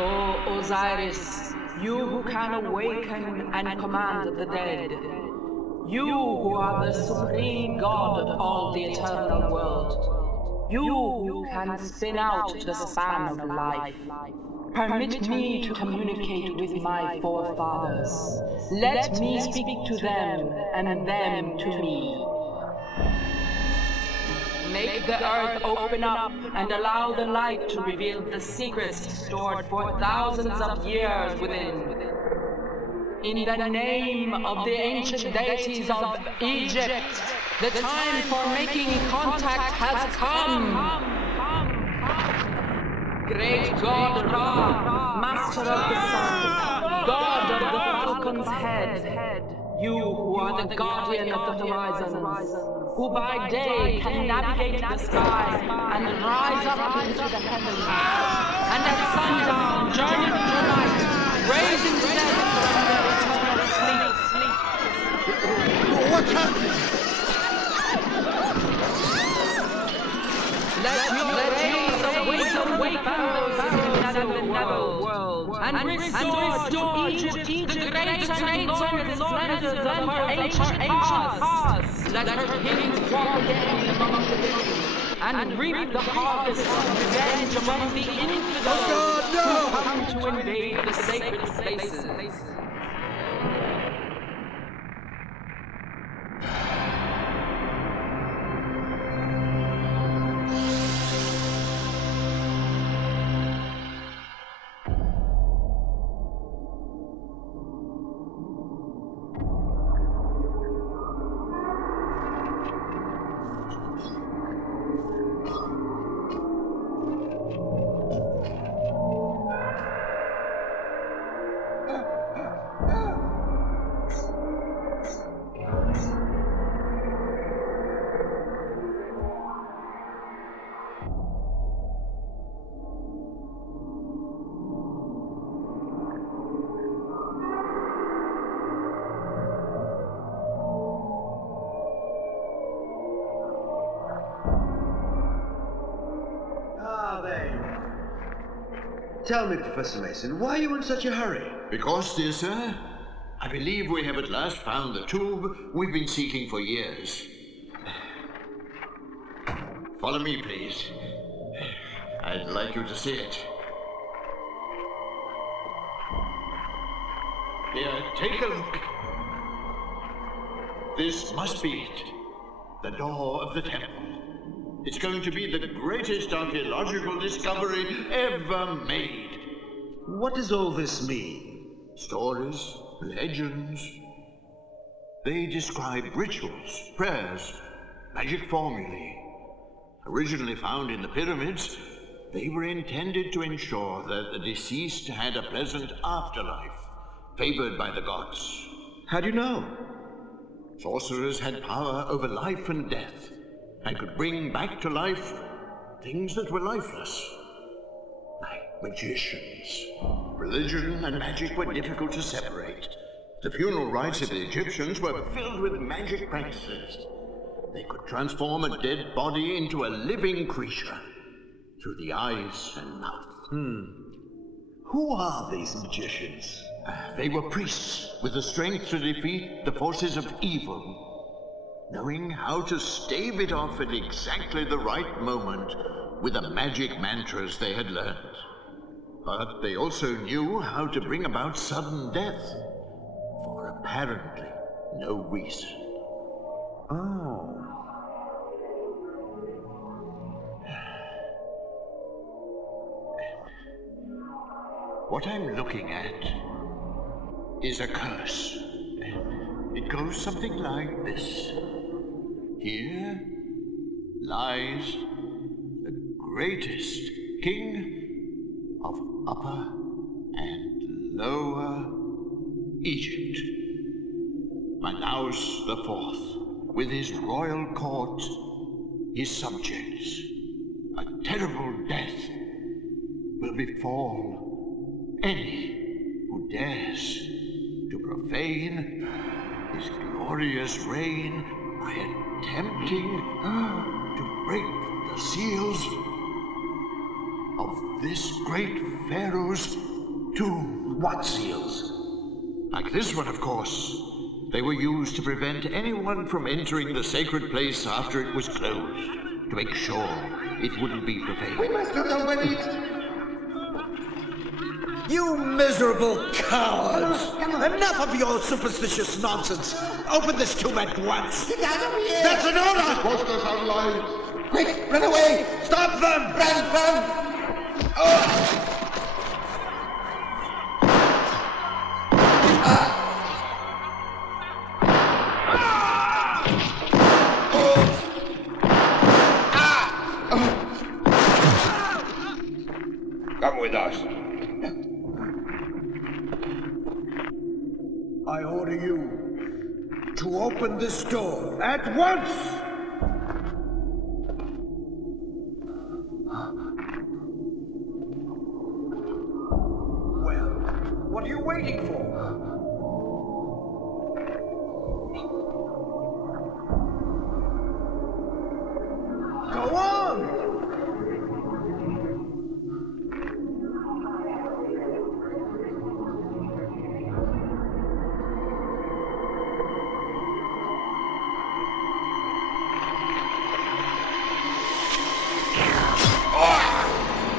O Osiris, you who can awaken and command the dead, you who are the supreme god of all the eternal world, you who can spin out the span of life, permit me to communicate with my forefathers. Let me speak to them, and them to me. Make the earth open up and allow the light to reveal the secrets stored for thousands of years within. In the name of the ancient deities of Egypt, the time for making contact has come. Great God Ra, Master of the Sun, God of the falcon's head, you who are the guardian of the horizons, who by day can navigate the sky and rise up into the heavens, and at sundown journey through night, raising the dead from their eternal sleep. What's happening? Let your rays awaken those in the nether world, and restore to Egypt the great and glorious splendors of her ancient past. Let her kings walk again among the living, and reap the harvest of revenge among the infidels who come to invade the sacred spaces. Tell me, Professor Mason, why are you in such a hurry? Because, dear sir, I believe we have at last found the tube we've been seeking for years. Follow me, please. I'd like you to see it. Here, take a look. This must be it. The door of the temple. It's going to be the greatest archaeological discovery ever made. What does all this mean? Stories, legends. They describe rituals, prayers, magic formulae. Originally found in the pyramids, they were intended to ensure that the deceased had a pleasant afterlife, favored by the gods. How do you know? Sorcerers had power over life and death, and could bring back to life things that were lifeless, like magicians. Religion and magic were difficult to separate. The funeral rites of the Egyptians were filled with magic practices. They could transform a dead body into a living creature through the eyes and mouth. Who are these magicians? They were priests with the strength to defeat the forces of evil, knowing how to stave it off at exactly the right moment with the magic mantras they had learned. But they also knew how to bring about sudden death for apparently no reason. Oh. What I'm looking at is a curse. It goes something like this. Here lies the greatest king of Upper and Lower Egypt, Manaus the Fourth, with his royal court, his subjects. A terrible death will befall any who dares to profane his glorious reign by attempting to break the seals of this great pharaoh's tomb. What seals? Like this one, of course. They were used to prevent anyone from entering the sacred place after it was closed, to make sure it wouldn't be profaned. We must have opened it. You miserable cowards! Enough of your superstitious nonsense! Open this tomb at once! Get out of here! That's an order! Cost us our lives. Quick, run away! Stop them! Run! Come with us. I order you to open this door at once! Well, what are you waiting for? Go on!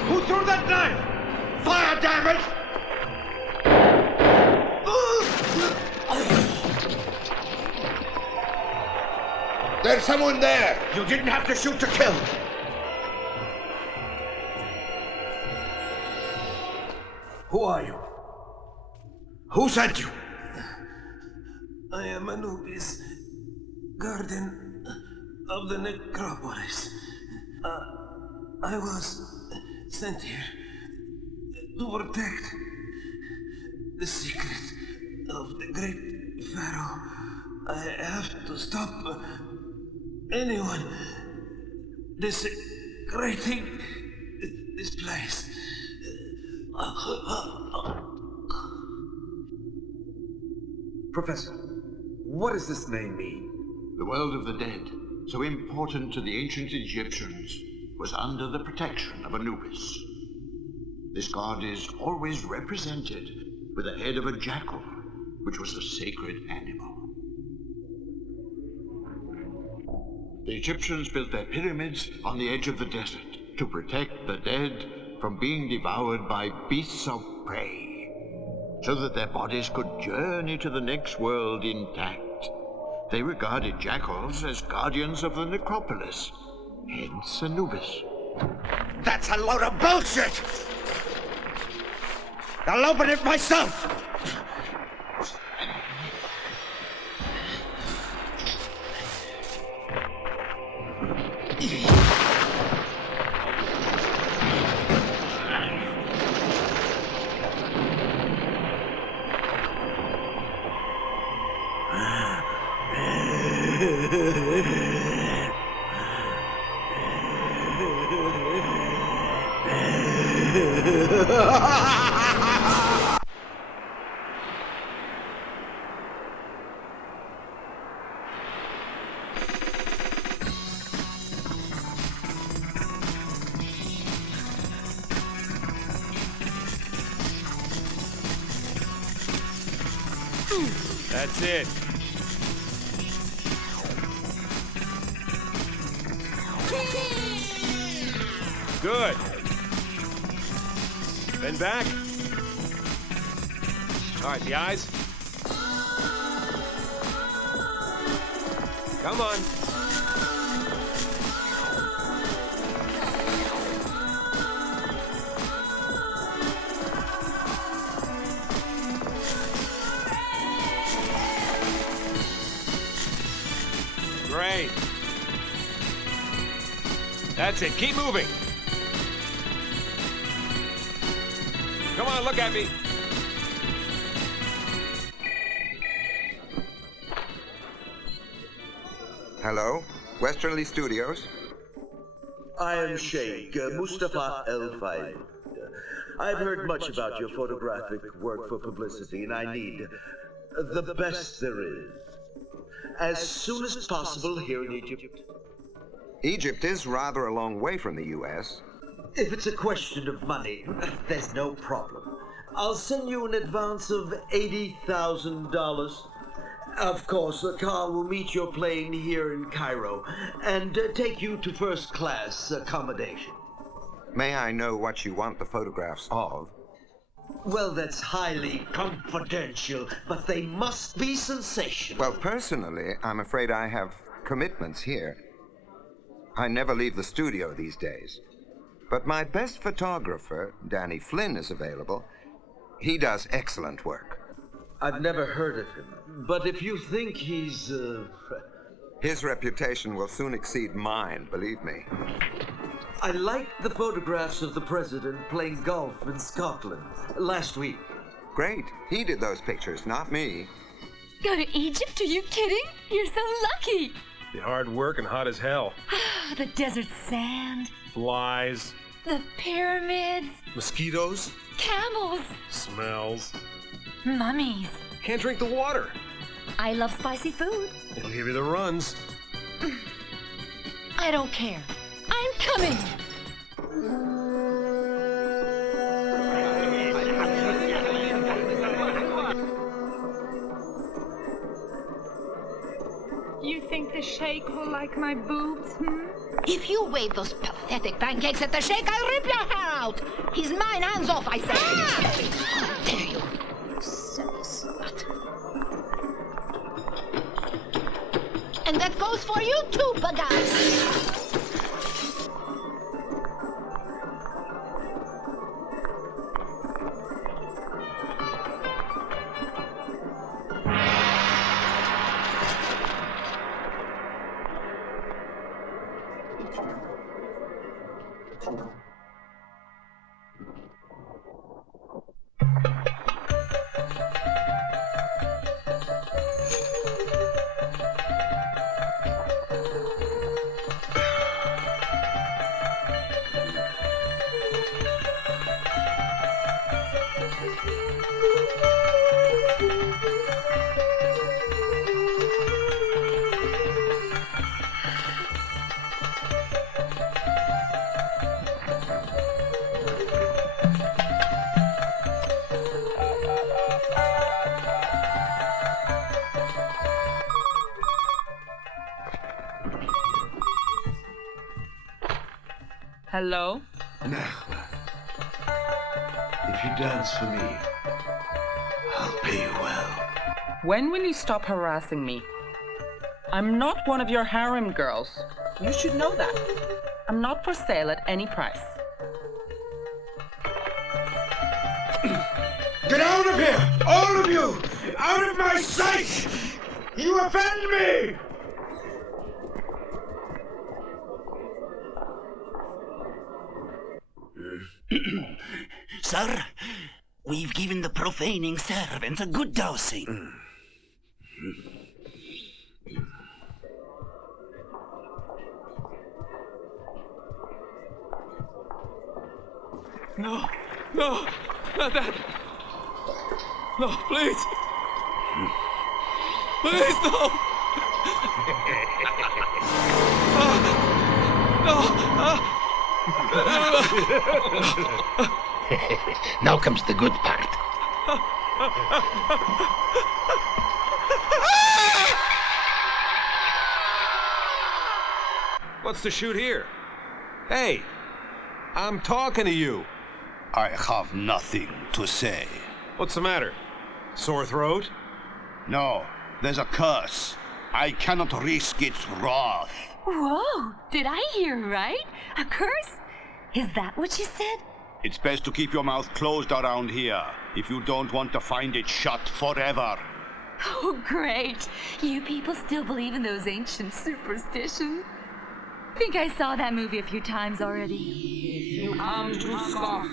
Who threw that knife? Fire, damn it! There's someone there. You didn't have to shoot to kill. Who are you? Who sent you? I am Anubis, guardian of the necropolis. I was sent here to protect the secret of the great pharaoh. I have to stop anyone desecrating this place. Professor, what does this name mean? The world of the dead, so important to the ancient Egyptians, was under the protection of Anubis. This god is always represented with the head of a jackal, which was a sacred animal. The Egyptians built their pyramids on the edge of the desert to protect the dead from being devoured by beasts of prey, so that their bodies could journey to the next world intact. They regarded jackals as guardians of the necropolis, hence Anubis. That's a load of bullshit! I'll open it myself! That's it. Good. Then back. All right, the eyes. Come on. Great. That's it. Keep moving. Come on, look at me. Hello? Westernly Studios? I am Sheikh Mustafa El-Fayed. I've heard much about your photographic work for publicity, and I need the best there is. As soon as possible here in Egypt. Egypt is rather a long way from the U.S. If it's a question of money, there's no problem. I'll send you an advance of $80,000. Of course, the car will meet your plane here in Cairo and take you to first-class accommodation. May I know what you want the photographs of? Well, that's highly confidential, but they must be sensational. Well, personally, I'm afraid I have commitments here. I never leave the studio these days. But my best photographer, Danny Flynn, is available. He does excellent work. I've never heard of him, but if you think he's, His reputation will soon exceed mine, believe me. I liked the photographs of the president playing golf in Scotland last week. Great. He did those pictures, not me. Go to Egypt? Are you kidding? You're so lucky. The hard work and hot as hell. The desert sand, Flies, the pyramids, mosquitoes, camels, smells. mummies. Can't drink the water. I love spicy food. It'll give you the runs. I don't care. I'm coming. You think the Sheikh will like my boobs, hmm? If you wave those pathetic pancakes at the Sheikh, I'll rip your hair out. He's mine, hands off, I say. How dare you? Silly slut. And that goes for you too, Bagasse. Hello? Nahla, if you dance for me, I'll pay you well. When will you stop harassing me? I'm not one of your harem girls. You should know that. I'm not for sale at any price. Get out of here! All of you! Out of my sight! You offend me! Sir, we've given the profaning servants a good dosing. No, no, not that. No, please. Please, no. Now comes the good part. What's to shoot here? Hey, I'm talking to you. I have nothing to say. What's the matter? Sore throat? No, there's a curse. I cannot risk its wrath. Whoa, did I hear right? A curse? Is that what you said? It's best to keep your mouth closed around here if you don't want to find it shut forever. Oh, great. You people still believe in those ancient superstitions? I think I saw that movie a few times already. If you come to scoff,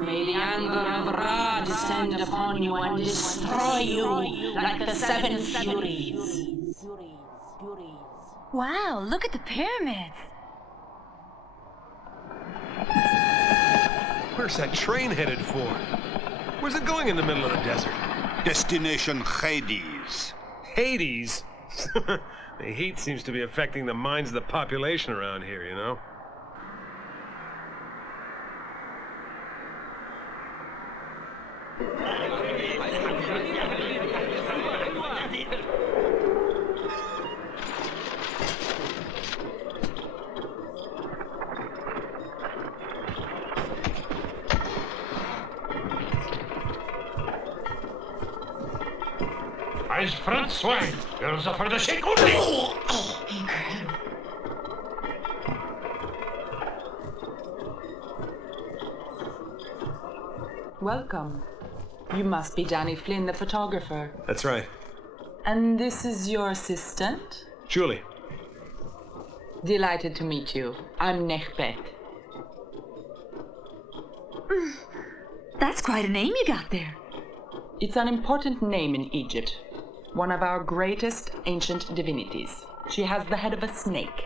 may the anger of Ra descend upon you and destroy you like the seven Furies. Wow, look at the pyramids. Where's that train headed for? Where's it going in the middle of the desert? Destination Hades. Hades? The heat seems to be affecting the minds of the population around here, you know? Als front swine. Girls are for the Sheikh only. Incredible. Welcome. You must be Danny Flynn, the photographer. That's right. And this is your assistant? Julie. Delighted to meet you. I'm Nechbet. That's quite a name you got there. It's an important name in Egypt. One of our greatest ancient divinities. She has the head of a snake.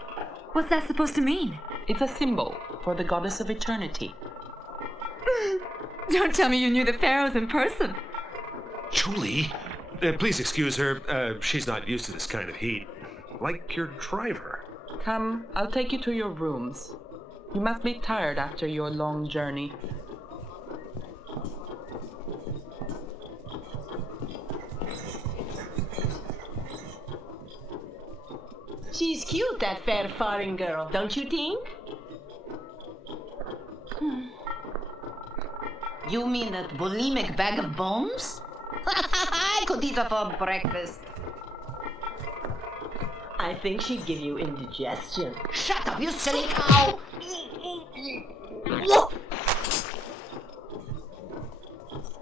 What's that supposed to mean? It's a symbol for the goddess of eternity. Don't tell me you knew the pharaohs in person. Julie? Please excuse her. She's not used to this kind of heat. Like your driver. Come, I'll take you to your rooms. You must be tired after your long journey. She's cute, that fair foreign girl, don't you think? You mean that bulimic bag of bones? I could eat her for breakfast. I think she'd give you indigestion. Shut up, you silly cow!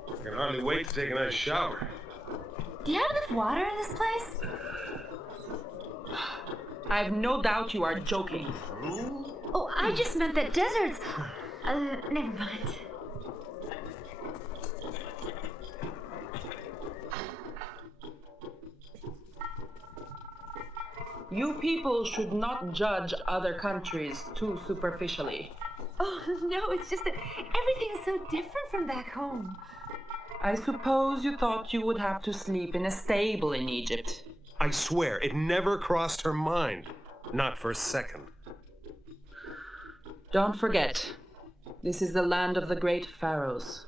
I can hardly wait to take a nice shower. Do you have enough water in this place? I have no doubt you are joking. Oh, I just meant that deserts... never mind. You people should not judge other countries too superficially. Oh, no, it's just that everything's so different from back home. I suppose you thought you would have to sleep in a stable in Egypt. I swear, it never crossed her mind. Not for a second. Don't forget, this is the land of the great pharaohs.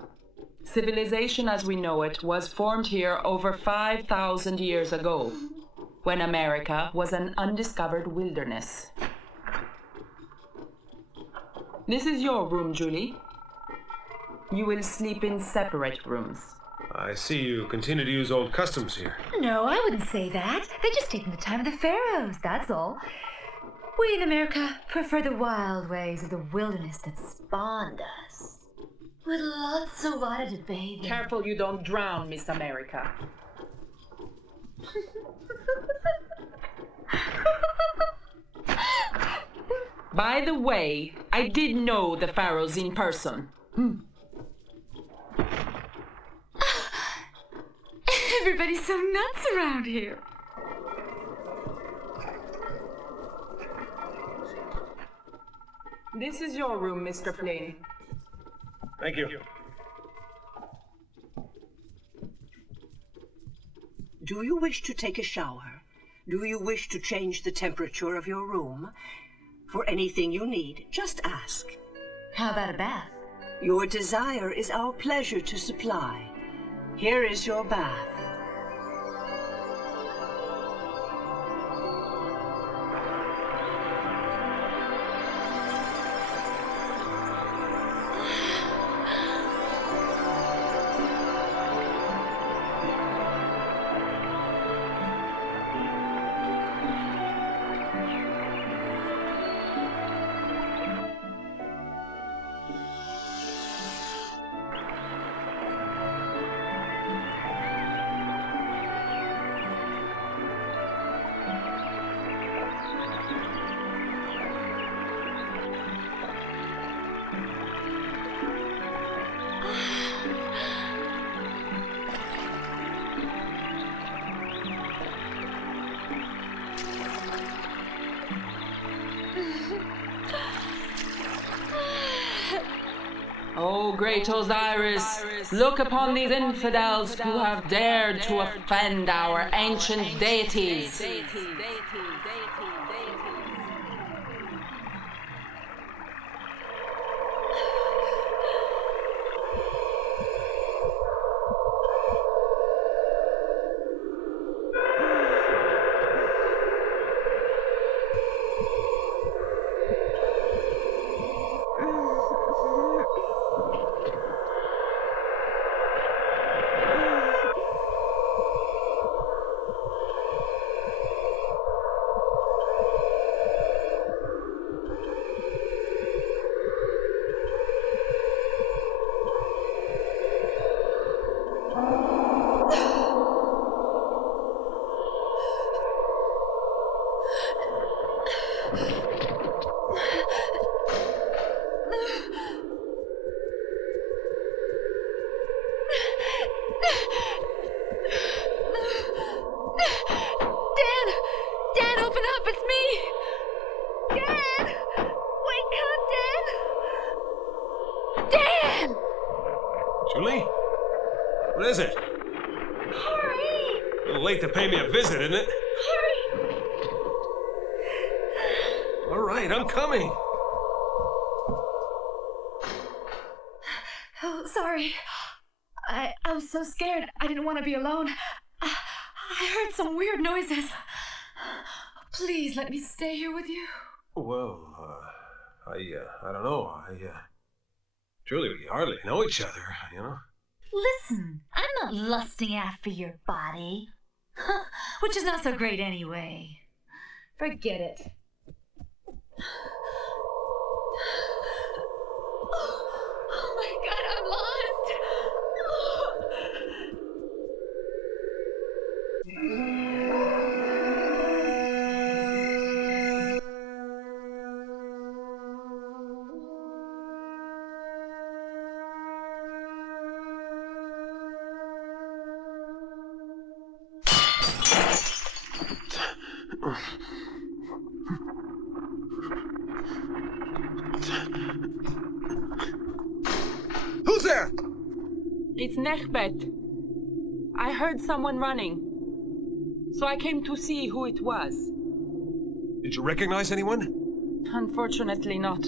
Civilization as we know it was formed here over 5,000 years ago, when America was an undiscovered wilderness. This is your room, Julie. You will sleep in separate rooms. I see you continue to use old customs here. No, I wouldn't say that. They're just taking the time of the pharaohs, that's all. We in America prefer the wild ways of the wilderness that spawned us. With lots of water to bathe in. Careful you don't drown, Miss America. By the way, I did know the pharaohs in person. Everybody's so nuts around here. This is your room, Mr. Flynn. Thank you. Do you wish to take a shower? Do you wish to change the temperature of your room? For anything you need, just ask. How about a bath? Your desire is our pleasure to supply. Here is your bath. O great Osiris, look upon these infidels who have dared to offend our ancient deities. What is it? Hurry! A little late to pay me a visit, isn't it? Hurry! All right, I'm coming. Oh, sorry. I was so scared. I didn't want to be alone. I heard some weird noises. Please let me stay here with you. Well, I don't know. Truly, we hardly know each other, you know? Listen, I'm not lusting after your body. Which is not so great anyway. Forget it. Oh my God, I'm lost! Who's there? It's Nechbet. I heard someone running, so I came to see who it was. Did you recognize anyone? Unfortunately not.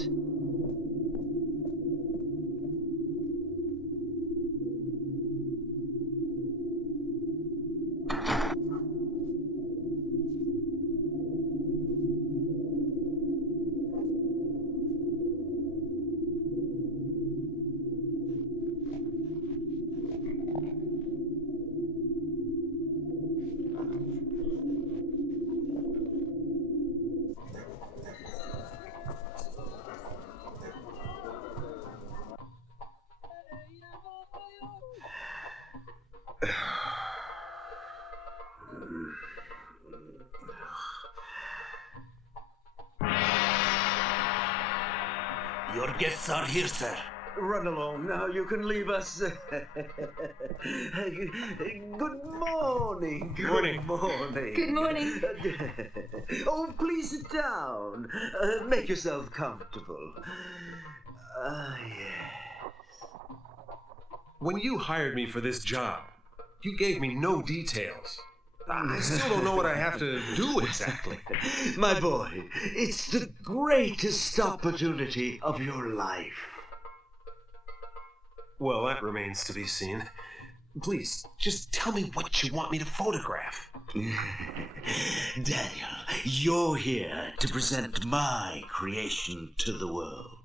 Your guests are here, sir. Run along now, you can leave us. Good morning. Good morning. Good morning. Oh, please sit down. Make yourself comfortable. Yes. When you hired me for this job, you gave me no details. I still don't know what I have to do exactly. My boy, it's the greatest opportunity of your life. Well, that remains to be seen. Please, just tell me what you want me to photograph. Daniel, you're here to present my creation to the world.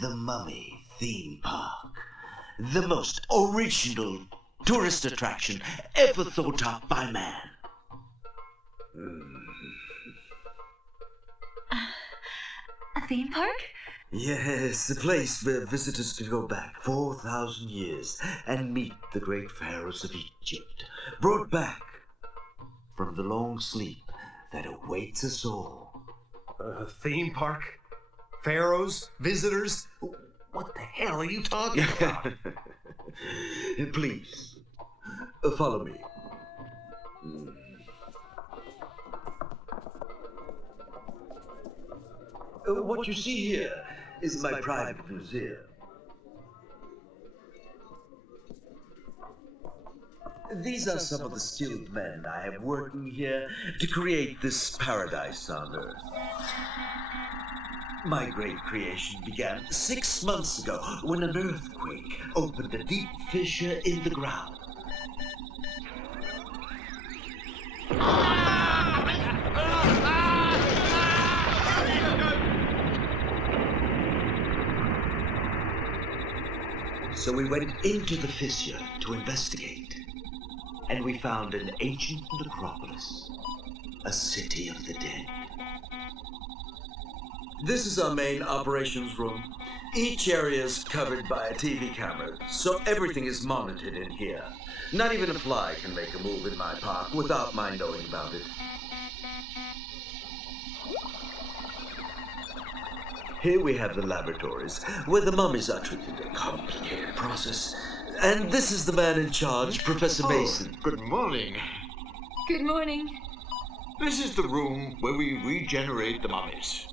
The Mummy Theme Park. The most original tourist attraction ever thought up by man. A theme park? Yes, a place where visitors can go back 4,000 years and meet the great pharaohs of Egypt, brought back from the long sleep that awaits us all. A theme park? Pharaohs? Visitors? What the hell are you talking about? Please, follow me. What you see here is my private museum. These are some of the skilled men I have working here to create this paradise on Earth. My great creation began 6 months ago when an earthquake opened a deep fissure in the ground. So we went into the fissure to investigate, and we found an ancient necropolis, a city of the dead. This is our main operations room. Each area is covered by a TV camera, so everything is monitored in here. Not even a fly can make a move in my park without my knowing about it. Here we have the laboratories, where the mummies are treated, a complicated process. And this is the man in charge, Professor Mason. Good morning. Good morning. This is the room where we regenerate the mummies.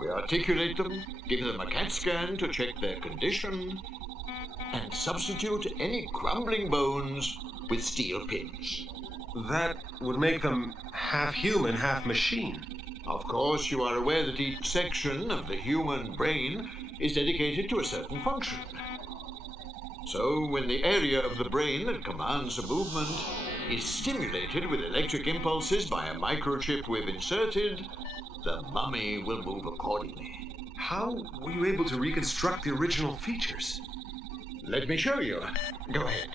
We articulate them, give them a CAT scan to check their condition, and substitute any crumbling bones with steel pins. That would make them half human, half machine. Of course, you are aware that each section of the human brain is dedicated to a certain function. So, when the area of the brain that commands a movement is stimulated with electric impulses by a microchip we've inserted, the mummy will move accordingly. How were you able to reconstruct the original features? Let me show you. Go ahead.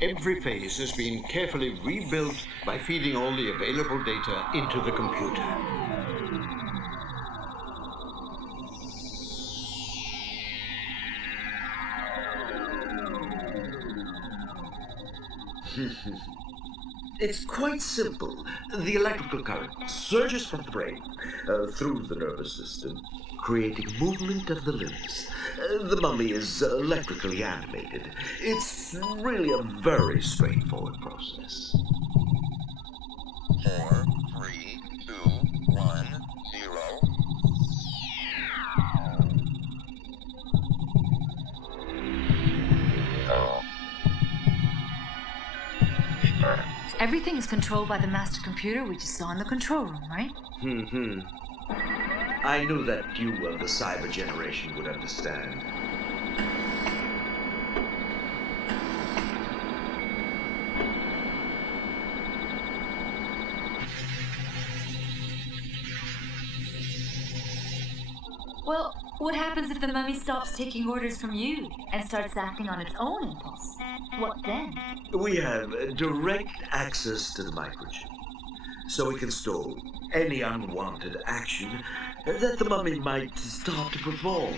Every face has been carefully rebuilt by feeding all the available data into the computer. It's quite simple. The electrical current surges from the brain through the nervous system, creating movement of the limbs. The mummy is electrically animated. It's really a very straightforward process. 4, 3, 2, 1, 0. Everything is controlled by the master computer we just saw in the control room, right? I knew that you of the cyber generation would understand. Well, what happens if the mummy stops taking orders from you and starts acting on its own impulse? What then? We have direct access to the microchip, so we can stall any unwanted action that the mummy might start to perform.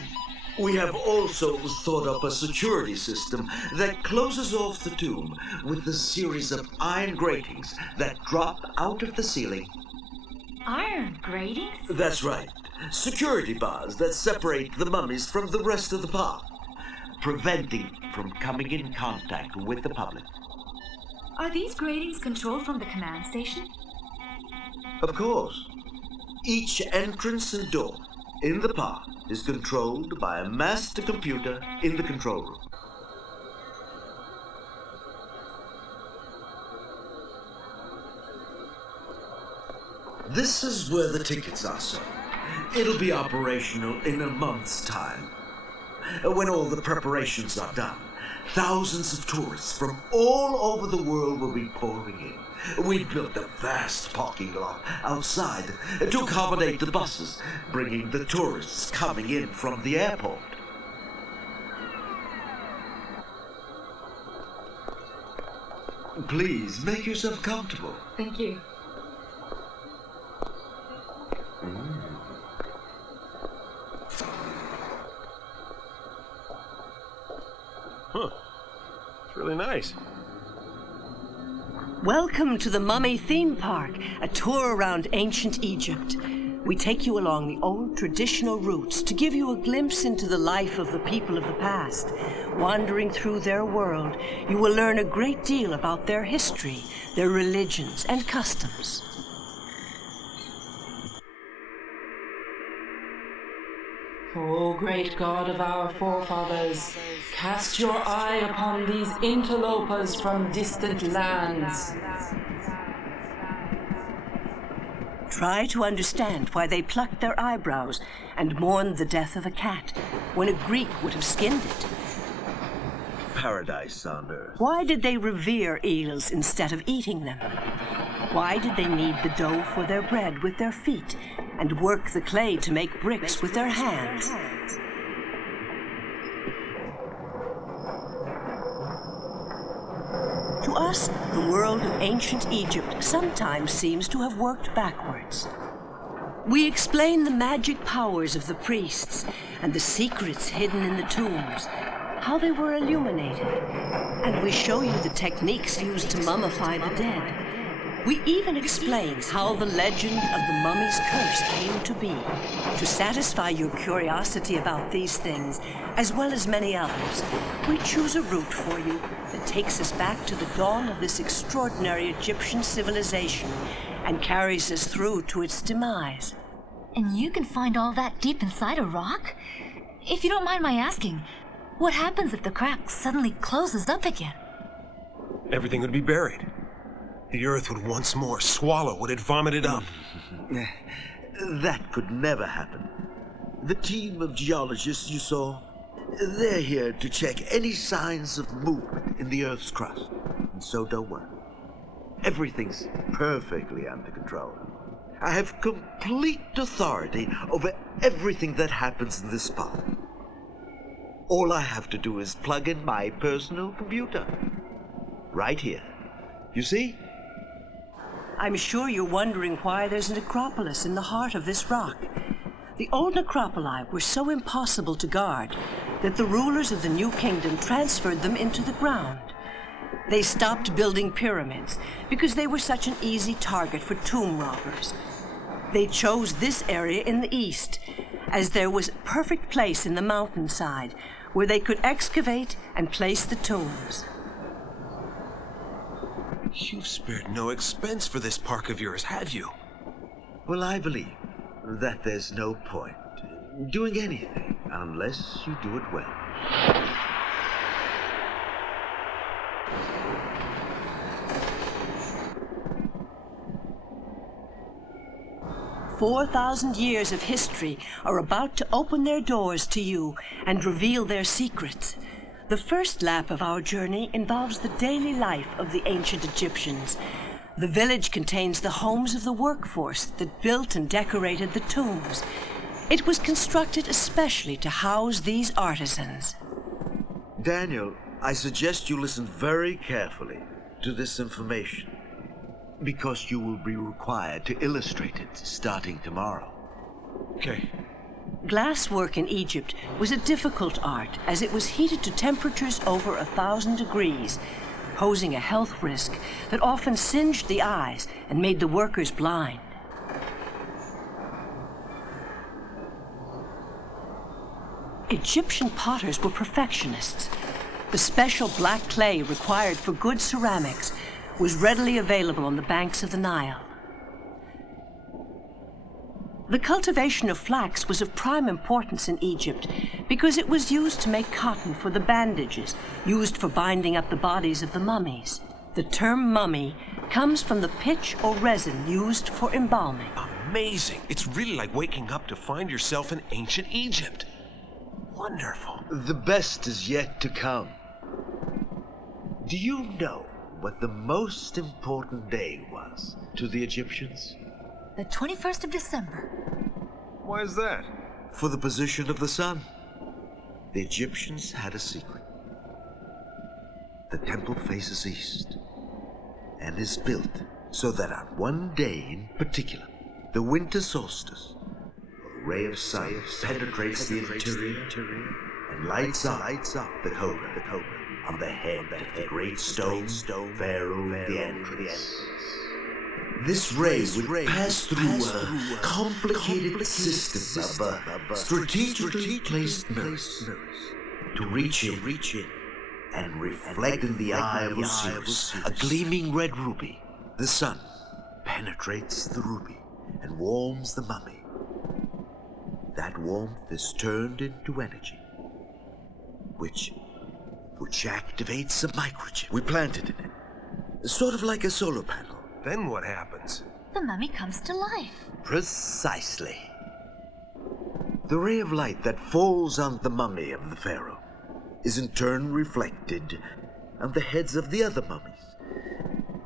We have also thought up a security system that closes off the tomb with a series of iron gratings that drop out of the ceiling. Iron gratings? That's right. Security bars that separate the mummies from the rest of the park, preventing from coming in contact with the public. Are these gratings controlled from the command station? Of course. Each entrance and door in the park is controlled by a master computer in the control room. This is where the tickets are sold. It'll be operational in a month's time. When all the preparations are done, thousands of tourists from all over the world will be pouring in. We built a vast parking lot outside to accommodate the buses, bringing the tourists coming in from the airport. Please, make yourself comfortable. Thank you. Huh. It's really nice. Welcome to the Mummy Theme Park, a tour around ancient Egypt. We take you along the old traditional routes to give you a glimpse into the life of the people of the past. Wandering through their world, you will learn a great deal about their history, their religions, and customs. O great God of our forefathers, cast your eye upon these interlopers from distant lands. Try to understand why they plucked their eyebrows and mourned the death of a cat, when a Greek would have skinned it. Paradise on Earth. Why did they revere eels instead of eating them? Why did they knead the dough for their bread with their feet and work the clay to make bricks with their hands? To us, the world of ancient Egypt sometimes seems to have worked backwards. We explain the magic powers of the priests and the secrets hidden in the tombs, how they were illuminated, and we show you the techniques used to mummify the dead. We even explain how the legend of the mummy's curse came to be. To satisfy your curiosity about these things, as well as many others, we choose a route for you that takes us back to the dawn of this extraordinary Egyptian civilization and carries us through to its demise. And you can find all that deep inside a rock? If you don't mind my asking, what happens if the crack suddenly closes up again? Everything would be buried. The Earth would once more swallow what it vomited up. That could never happen. The team of geologists you saw, they're here to check any signs of movement in the Earth's crust. And so don't worry. Everything's perfectly under control. I have complete authority over everything that happens in this spot. All I have to do is plug in my personal computer. Right here. You see? I'm sure you're wondering why there's a necropolis in the heart of this rock. The old necropoli were so impossible to guard that the rulers of the New Kingdom transferred them into the ground. They stopped building pyramids because they were such an easy target for tomb robbers. They chose this area in the east, as there was a perfect place in the mountainside where they could excavate and place the tombs. You've spared no expense for this park of yours, have you? Well, I believe that there's no point doing anything unless you do it well. 4,000 years of history are about to open their doors to you and reveal their secrets. The first lap of our journey involves the daily life of the ancient Egyptians. The village contains the homes of the workforce that built and decorated the tombs. It was constructed especially to house these artisans. Daniel, I suggest you listen very carefully to this information, because you will be required to illustrate it starting tomorrow. Okay. Glasswork in Egypt was a difficult art, as it was heated to temperatures over 1,000 degrees, posing a health risk that often singed the eyes and made the workers blind. Egyptian potters were perfectionists. The special black clay required for good ceramics was readily available on the banks of the Nile. The cultivation of flax was of prime importance in Egypt because it was used to make cotton for the bandages used for binding up the bodies of the mummies. The term mummy comes from the pitch or resin used for embalming. Amazing! It's really like waking up to find yourself in ancient Egypt. Wonderful. The best is yet to come. Do you know what the most important day was to the Egyptians? The 21st of December. Why is that? For the position of the sun. The Egyptians had a secret. The temple faces east and is built so that on one day in particular, the winter solstice, a ray of sun penetrates the interior and lights up the cobra on the head of the great stone pharaoh the entrance. This ray would pass through a complicated system of strategically placed mirrors to reach in and reflect in the eye of Osiris a gleaming red ruby. The sun penetrates the ruby and warms the mummy. That warmth is turned into energy, which activates a microchip we planted in it, sort of like a solar panel. Then what happens? The mummy comes to life. Precisely. The ray of light that falls on the mummy of the pharaoh is in turn reflected on the heads of the other mummies,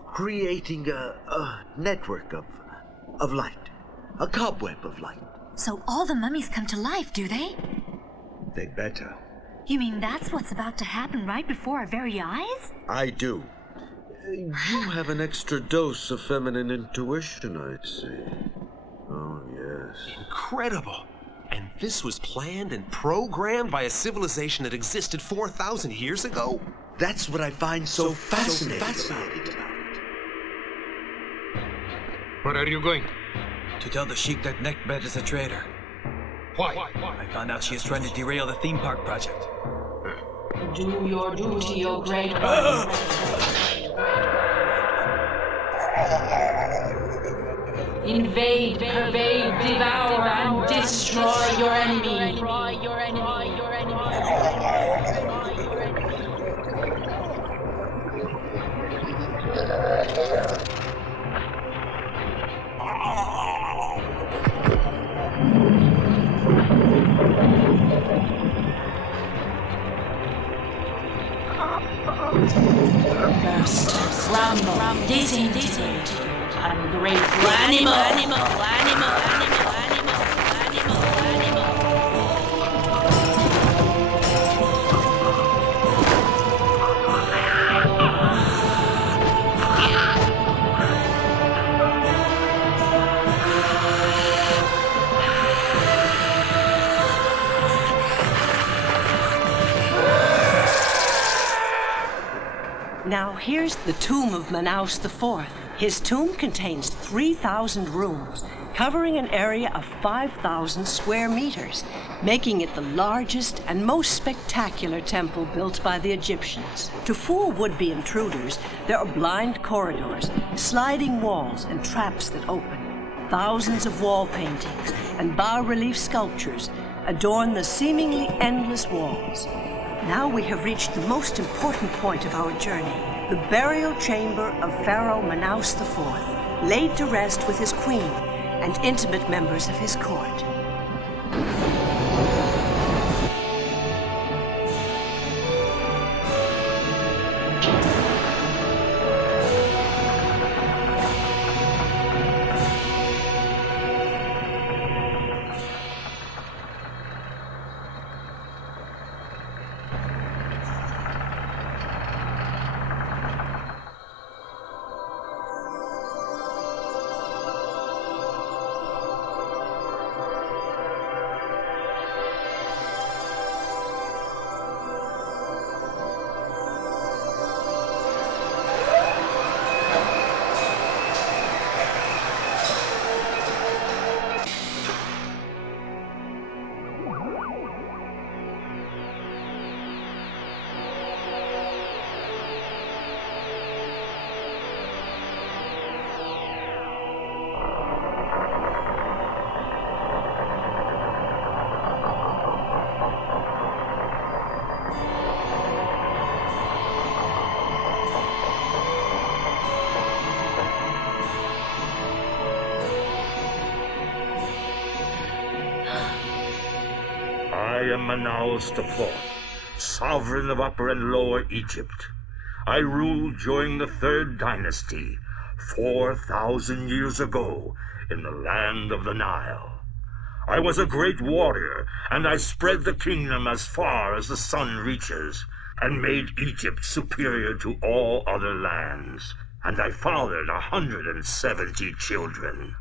creating a network of light, a cobweb of light. So all the mummies come to life, do they? They'd better. You mean that's what's about to happen right before our very eyes? I do. You have an extra dose of feminine intuition, I'd say. Oh, yes. Incredible. And this was planned and programmed by a civilization that existed 4,000 years ago? That's what I find so fascinating about it. Where are you going? To tell the Sheik that Nekbet is a traitor. Why? I found out she is trying to derail the theme park project. Do your duty, O great one. Invade, pervade, devour, and destroy your enemy. Burst, rumble, disintegrate, ungrateful animal. Now here's the tomb of Manaus IV. His tomb contains 3,000 rooms, covering an area of 5,000 square meters, making it the largest and most spectacular temple built by the Egyptians. To fool would-be intruders, there are blind corridors, sliding walls, and traps that open. Thousands of wall paintings and bas-relief sculptures adorn the seemingly endless walls. Now we have reached the most important point of our journey, the burial chamber of Pharaoh Manaus IV, laid to rest with his queen and intimate members of his court. I am Manaus IV, sovereign of Upper and Lower Egypt. I ruled during the Third Dynasty, 4,000 years ago, in the land of the Nile. I was a great warrior, and I spread the kingdom as far as the sun reaches, and made Egypt superior to all other lands. And I fathered 170 children.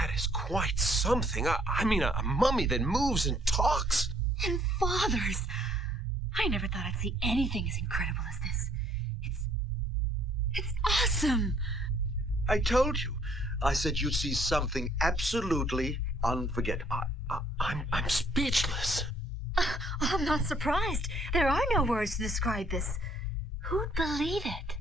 That is quite something. I mean, a mummy that moves and talks. And fathers. I never thought I'd see anything as incredible as this. It's awesome. I told you. I said you'd see something absolutely unforgettable. I'm speechless. I'm not surprised. There are no words to describe this. Who'd believe it?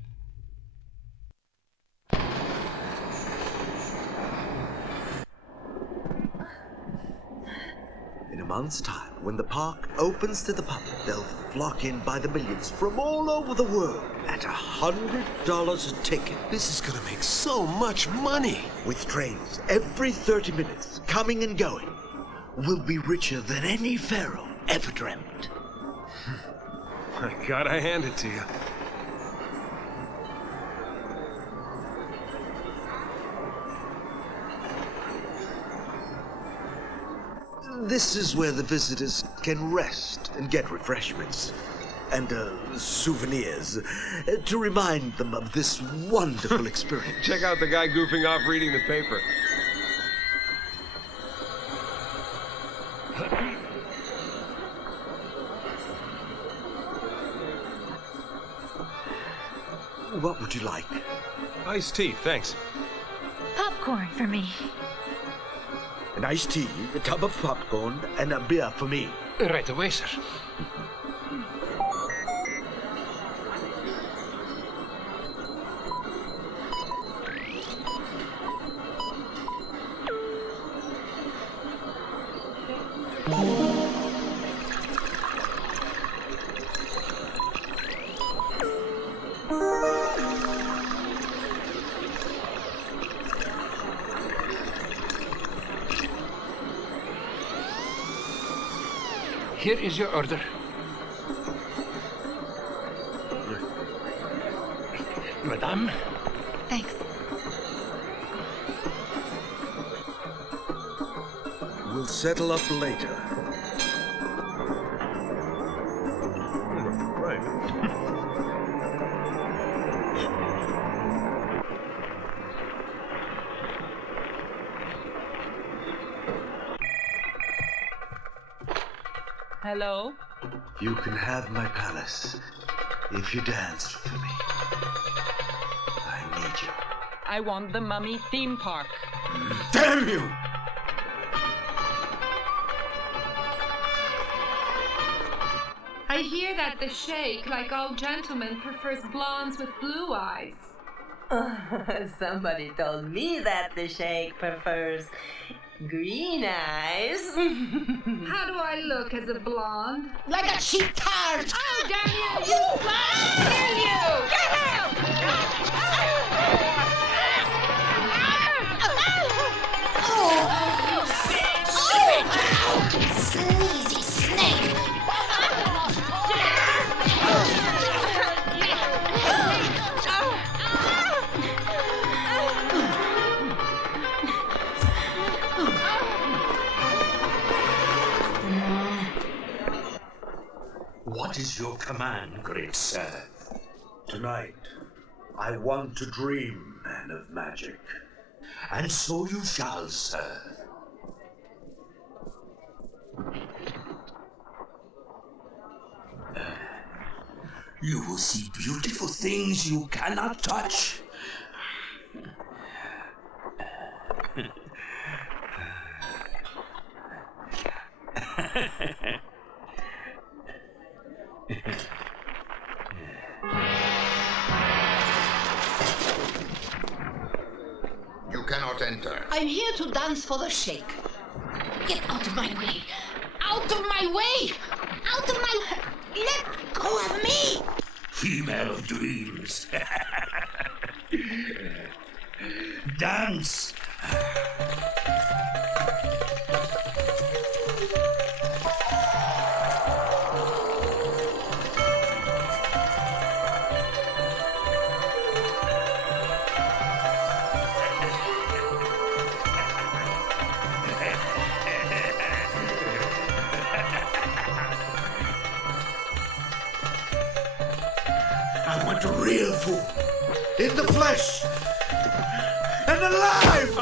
In a month's time, when the park opens to the public, they'll flock in by the millions from all over the world at $100 a ticket. This is gonna make so much money. With trains every 30 minutes, coming and going, we'll be richer than any pharaoh ever dreamt. I gotta hand it to you. This is where the visitors can rest and get refreshments and souvenirs to remind them of this wonderful experience. Check out the guy goofing off reading the paper. What would you like? Iced tea, thanks. Popcorn for me. An iced tea, a tub of popcorn, and a beer for me. Right away, sir. Here is your order. madame. Thanks. We'll settle up later. Hello? You can have my palace if you dance for me. I need you. I want the Mummy theme park. Damn you! I hear that the Sheikh, like all gentlemen, prefers blondes with blue eyes. Somebody told me that the Sheikh prefers green eyes. How do I look as a blonde? Like a cheap tart! Oh, damn you! You slut! Kill you! Get Sleazy snake! What is your command, great sir? Tonight, I want to dream, man of magic. And so you shall, sir. You will see beautiful things you cannot touch. You cannot enter. I'm here to dance for the Sheikh. Get out of my way! Out of my way! Out of my... Let go of me! Female of dreams. Dance. I want a real fool. In the flesh. And alive!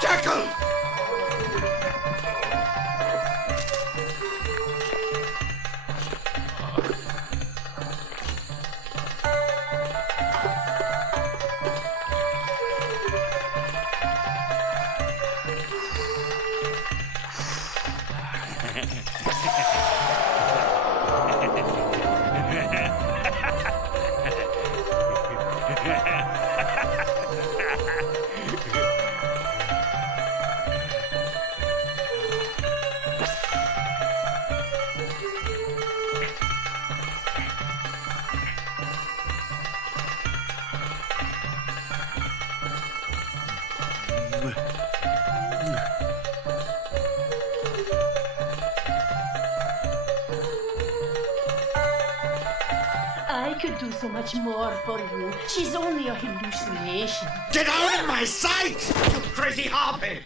Jackal! I could do so much more for you. She's only a hallucination. Get out of my sight, you crazy harpy!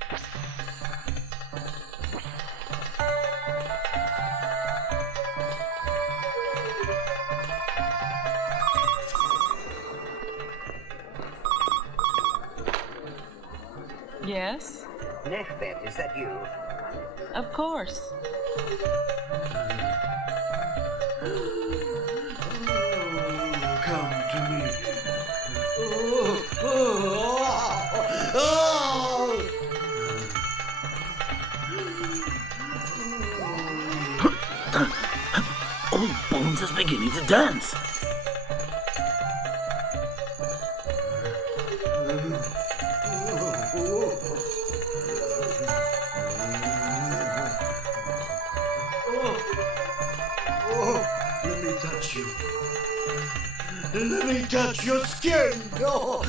Yes? Nekhbet, is that you? Of course. Come to me. Old Bones is beginning to dance. Let me touch you. Let me touch your skin. No!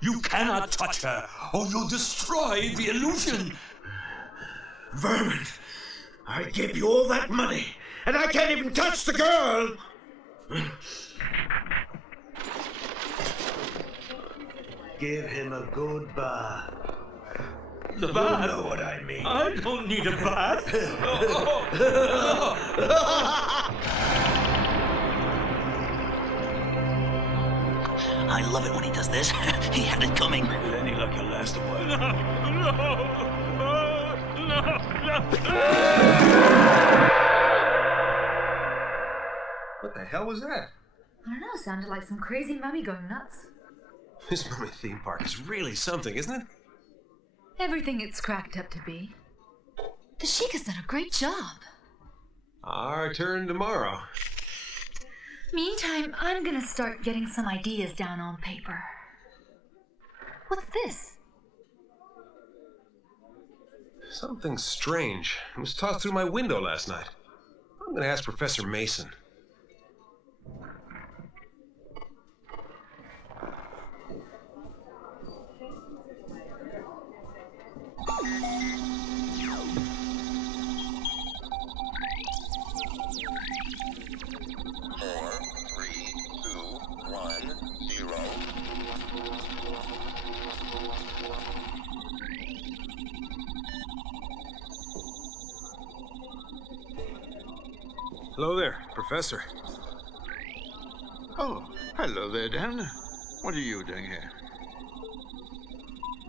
You cannot touch her, or you'll destroy the illusion. Vermin! I gave you all that money, and I can't even touch the girl! Give him a good bath. The You bath? know what I mean. I don't need a bath. I love it when he does this. He had it coming. With any luck, he'll last a while. What the hell was that? I don't know, sounded like some crazy mummy going nuts. This mummy theme park is really something, isn't it? Everything it's cracked up to be. The Sheik has done a great job. Our turn tomorrow. Meantime, I'm gonna start getting some ideas down on paper. What's this? Something strange. It was tossed through my window last night. I'm gonna ask Professor Mason. Hello there, Professor. Oh, hello there, Dan. What are you doing here?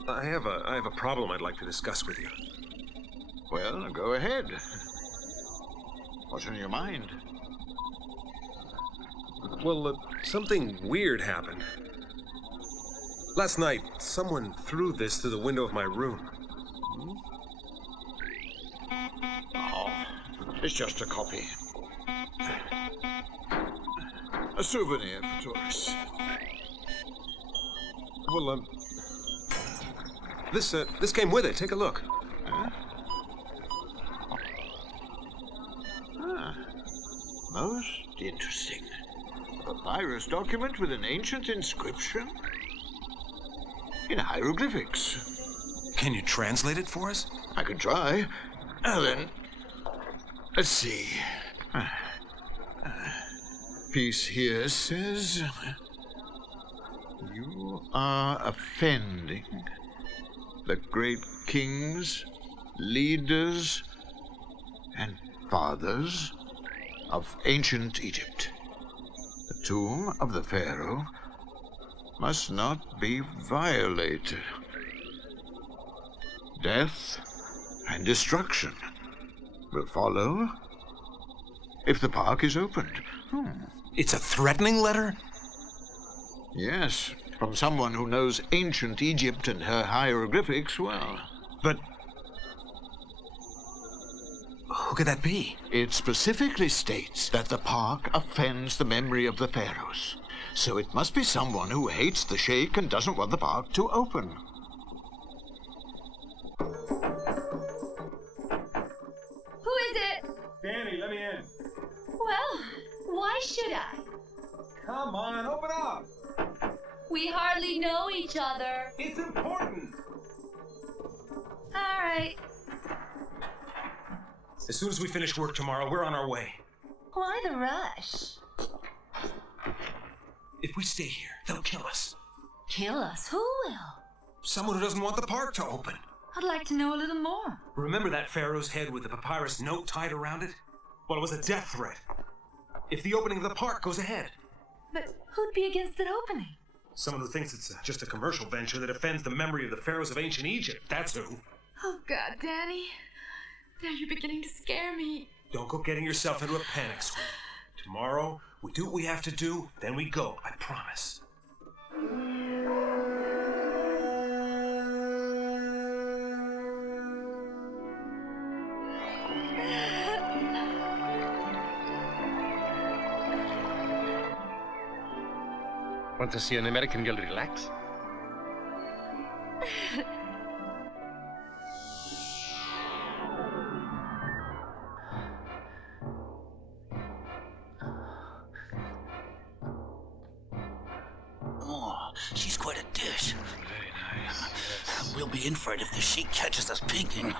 I have a problem I'd like to discuss with you. Well, go ahead. What's on your mind? Well, something weird happened. Last night, someone threw this through the window of my room. Oh, it's just a copy. A souvenir for tourists. Well, this came with it. Take a look. Huh? Ah, most interesting. A papyrus document with an ancient inscription in hieroglyphics. Can you translate it for us? I can try. Now then, let's see. Piece here says, "You are offending the great kings, leaders, and fathers of ancient Egypt. The tomb of the pharaoh must not be violated. Death and destruction will follow if the park is opened." It's a threatening letter? Yes, from someone who knows ancient Egypt and her hieroglyphics well. But who could that be? It specifically states that the park offends the memory of the pharaohs. So it must be someone who hates the sheikh and doesn't want the park to open. Who is it? Danny, let me in. Well, why should I? Come on, open up. We hardly know each other. It's important. All right. As soon as we finish work tomorrow, we're on our way. Why the rush? If we stay here, they'll kill us. Kill us? Who will? Someone who doesn't want the park to open. I'd like to know a little more. Remember that pharaoh's head with the papyrus note tied around it? Well, it was a death threat. If the opening of the park goes ahead. But who'd be against it opening? Someone who thinks it's just a commercial venture that offends the memory of the pharaohs of ancient Egypt. That's who. Oh, God, Danny. Now you're beginning to scare me. Don't go getting yourself into a panic sweat. Tomorrow, we do what we have to do, then we go. I promise. Want to see an American girl relax? Oh, she's quite a dish. Very nice. We'll be in for it if the sheik catches us peeking.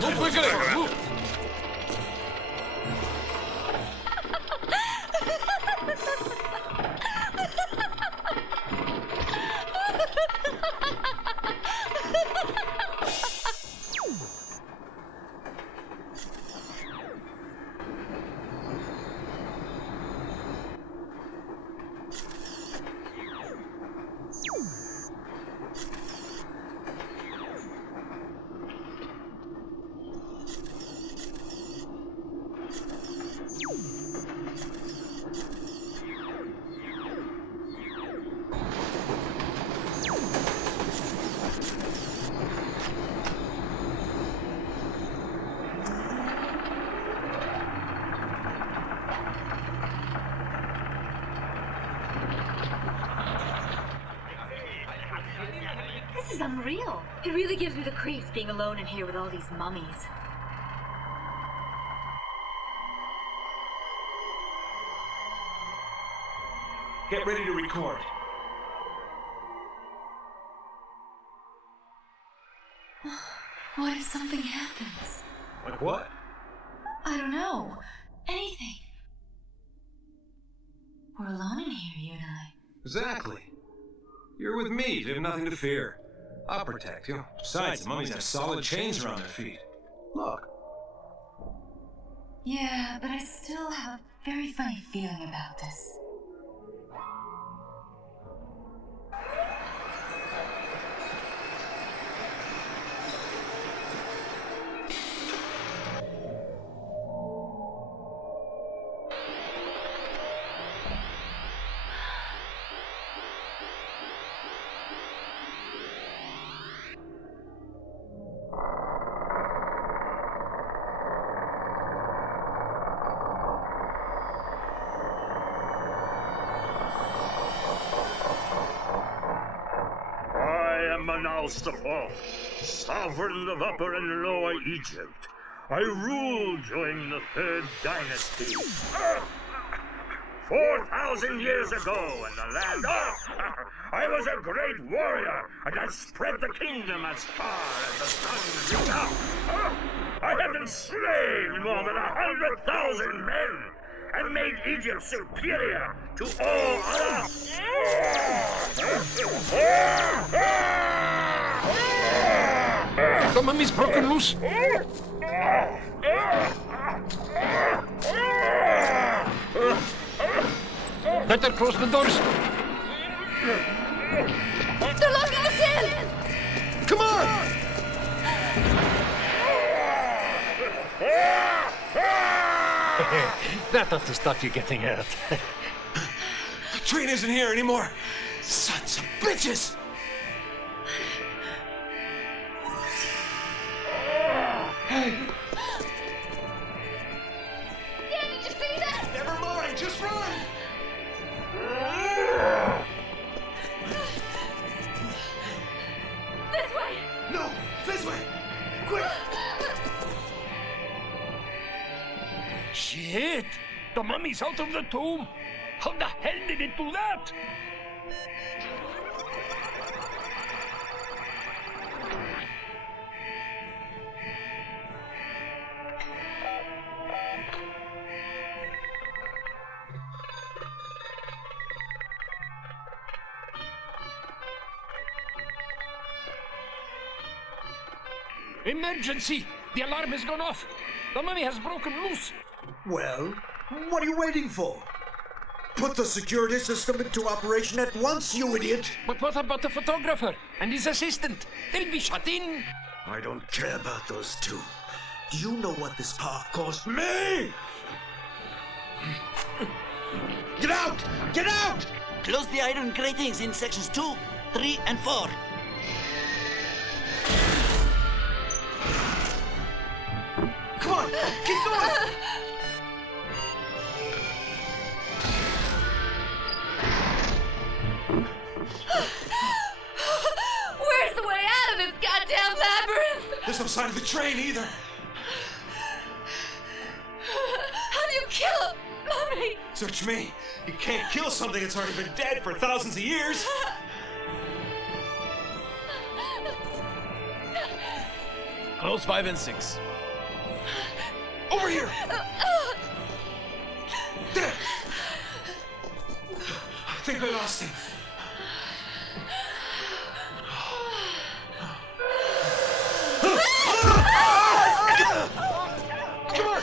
Move quickly! Move! This is unreal. It really gives me the creeps being alone in here with all these mummies. Get ready to record. What if something happens? Like what? I don't know. Anything. We're alone in here, you and I. Exactly. You're with me. You have nothing to fear. I'll protect you. Besides, the mummies have solid chains around their feet. Look. Yeah, but I still have a very funny feeling about this. Manaus the Fourth, sovereign of Upper and Lower Egypt. I ruled during the Third Dynasty. 4,000 years ago in the land. I was a great warrior, and I spread the kingdom as far as the sun reached out. I have enslaved more than 100,000 men and made Egypt superior to all others. The mummy's broken loose. Better close the doors. They're locking us in! Come on! That ought to stop you getting hurt. The train isn't here anymore. Sons of bitches! Hey! Yeah, did you see that? Never mind, just run! This way! No, this way! Quick! Shit! The mummy's out of the tomb! How the hell did it do that? Emergency! The alarm has gone off! The mummy has broken loose! Well, what are you waiting for? Put the security system into operation at once, you idiot! But what about the photographer and his assistant? They'll be shut in! I don't care about those two. Do you know what this park cost me? Get out! Get out! Close the iron gratings in sections 2, 3, and 4. Come on! Keep going! Where's the way out of this goddamn labyrinth? There's no sign of the train either. How do you kill a mummy? Search me. You can't kill something that's already been dead for thousands of years. Close 5 and 6. Over here! There! I think I lost him. Come on!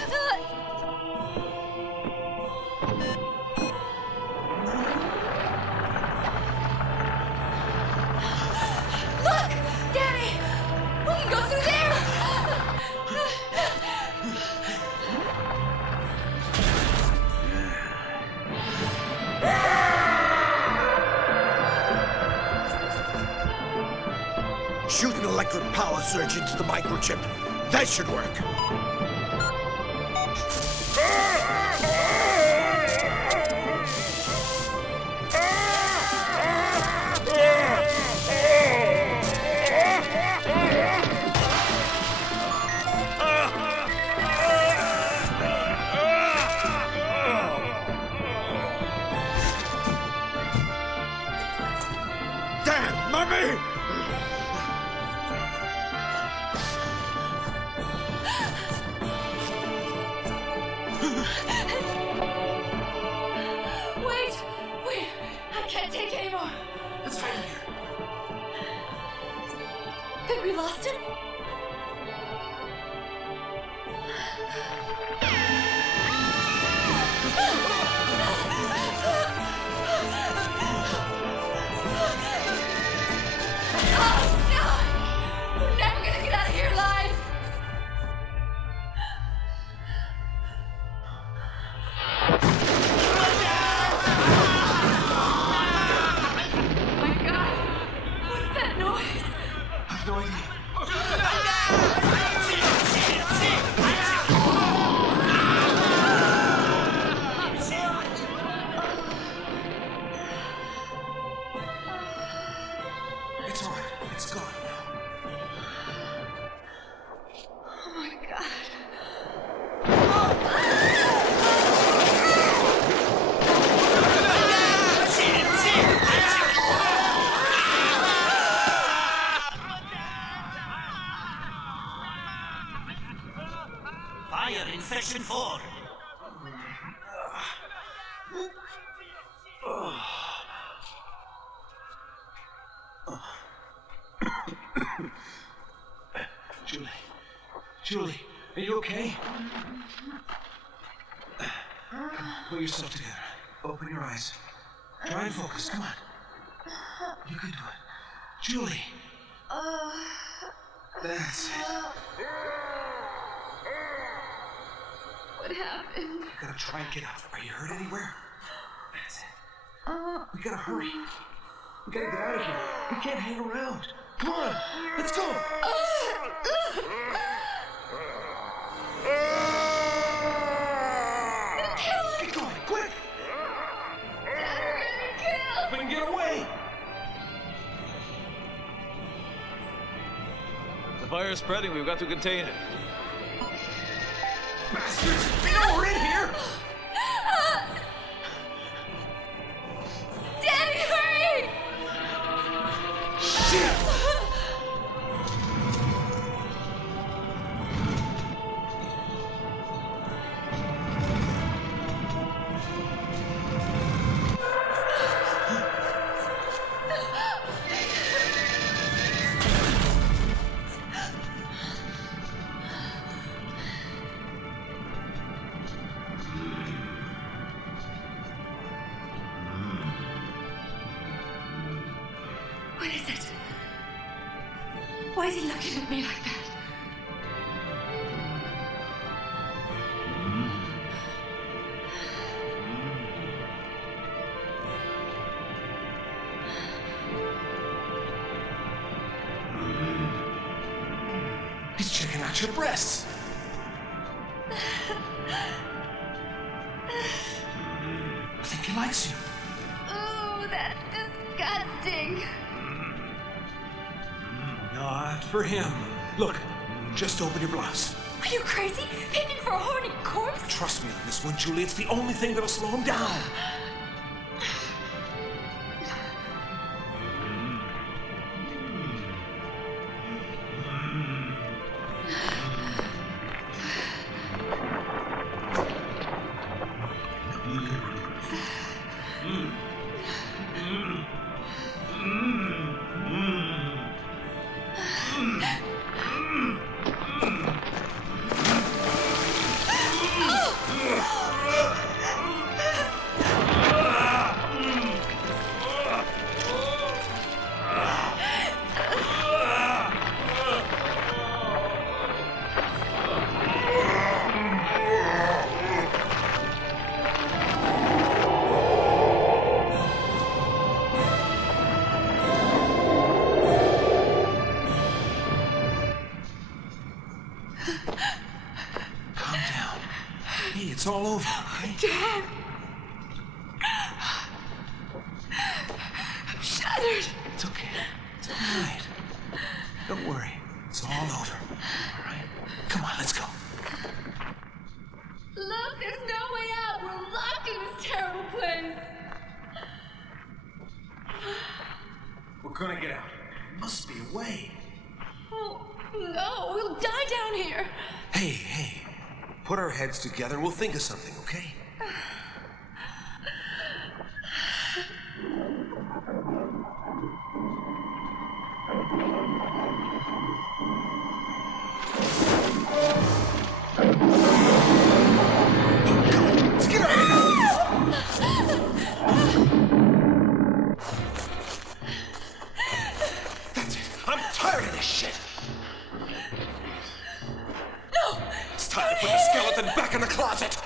Look! Danny! We can go through there! Shoot an electric power surge into the microchip. That should work. Damn, Mummy! Wait! I can't take anymore. Let's find him here. Think we lost him? Oh, no! We're never gonna get out of here alive! My God! What's that noise? I have no idea. It's all right. It's gone now. Oh my God. Fire in section 4. Julie, are you okay? Come on, pull yourself together. Open your eyes. Try and focus. Come on. You can do it. Julie. That's it. What happened? You gotta try and get out. Are you hurt anywhere? That's it. We gotta hurry. We gotta get out of here. We can't hang around. Come on, let's go. Get going, quick. We can get away. The fire is spreading. We've got to contain it. Bastards! They know we're in here! Danny, hurry! Shit! What is it? Why is he looking at me like that? He's checking out your breasts. I think he likes you. Ooh, that's disgusting. Not for him. Look, just open your blouse. Are you crazy? Picking for a horny corpse? Trust me on this one, Julie. It's the only thing that'll slow him down. Calm down. Hey, it's all over, okay? Dad! I'm shattered! It's okay. It's all right. Don't worry. It's all over. All right? Come on, let's go. Look, there's no way out. We're locked in this terrible place. We're gonna get out. There must be a way. Oh, no, we'll die down here. Hey. Put our heads together and we'll think of something, okay? Let's get out of here! That's it. I'm tired of this shit. No! It's time to put the skeleton back in the closet.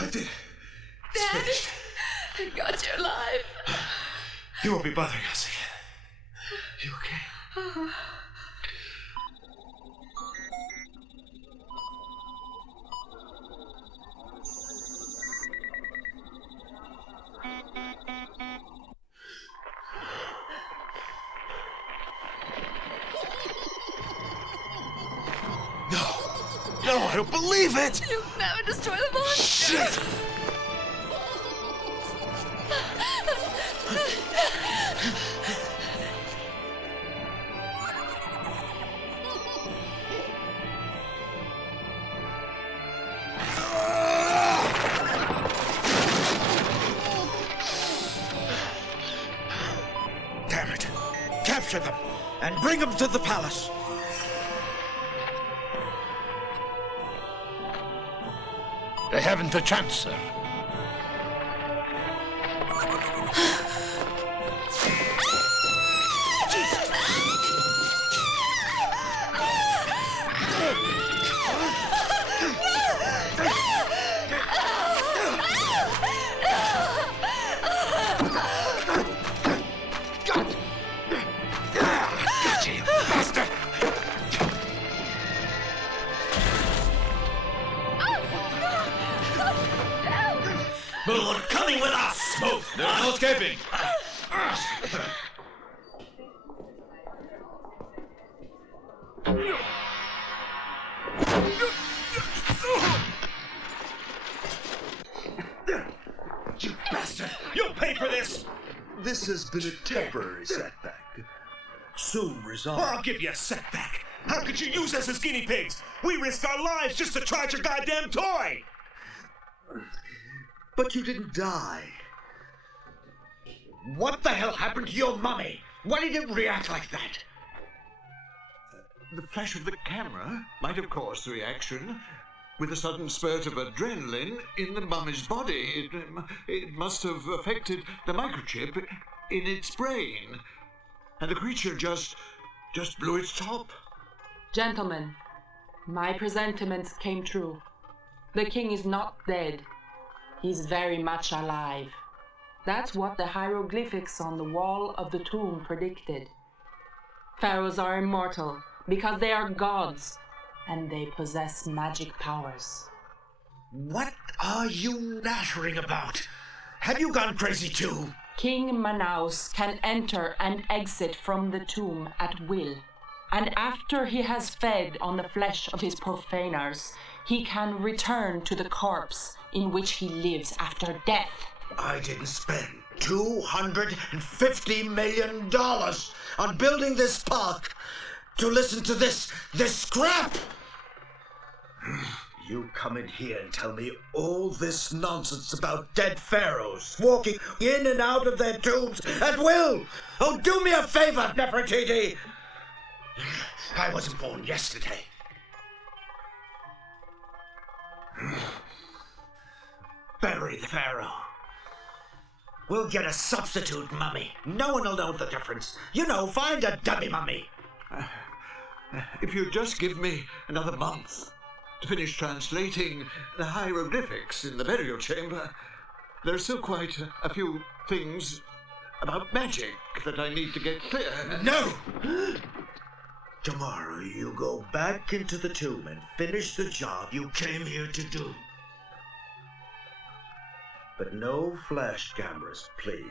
I did it. It's finished. Thank God you're alive. You won't be bothering us again. You okay? No, I don't believe it! You'll never destroy the monster! Shit! Damn it! Capture them and bring them to the palace. They haven't a chance, sir. You're coming with us! Move! There's no escaping! You bastard! You'll pay for this! This has been a temporary setback. Soon resolved. Or I'll give you a setback. How could you use us as guinea pigs? We risk our lives just to try your goddamn toy! But you didn't die. What the hell happened to your mummy? Why did it react like that? The flash of the camera might have caused the reaction. With a sudden spurt of adrenaline in the mummy's body, it must have affected the microchip in its brain. And the creature just blew its top. Gentlemen, my presentiments came true. The king is not dead. He's very much alive. That's what the hieroglyphics on the wall of the tomb predicted. Pharaohs are immortal because they are gods, and they possess magic powers. What are you nattering about? Have you gone crazy too? King Manaus can enter and exit from the tomb at will, and after he has fed on the flesh of his profaners, he can return to the corpse in which he lives after death. I didn't spend $250 million on building this park to listen to this scrap! You come in here and tell me all this nonsense about dead pharaohs walking in and out of their tombs at will! Oh, do me a favor, Nefertiti! I wasn't born yesterday. Bury the pharaoh. We'll get a substitute mummy. No one will know the difference. You know, find a dummy mummy. If you'd just give me another month to finish translating the hieroglyphics in the burial chamber, there are still quite a few things about magic that I need to get clear. No! Tomorrow you go back into the tomb and finish the job you came here to do. But no flash cameras, please.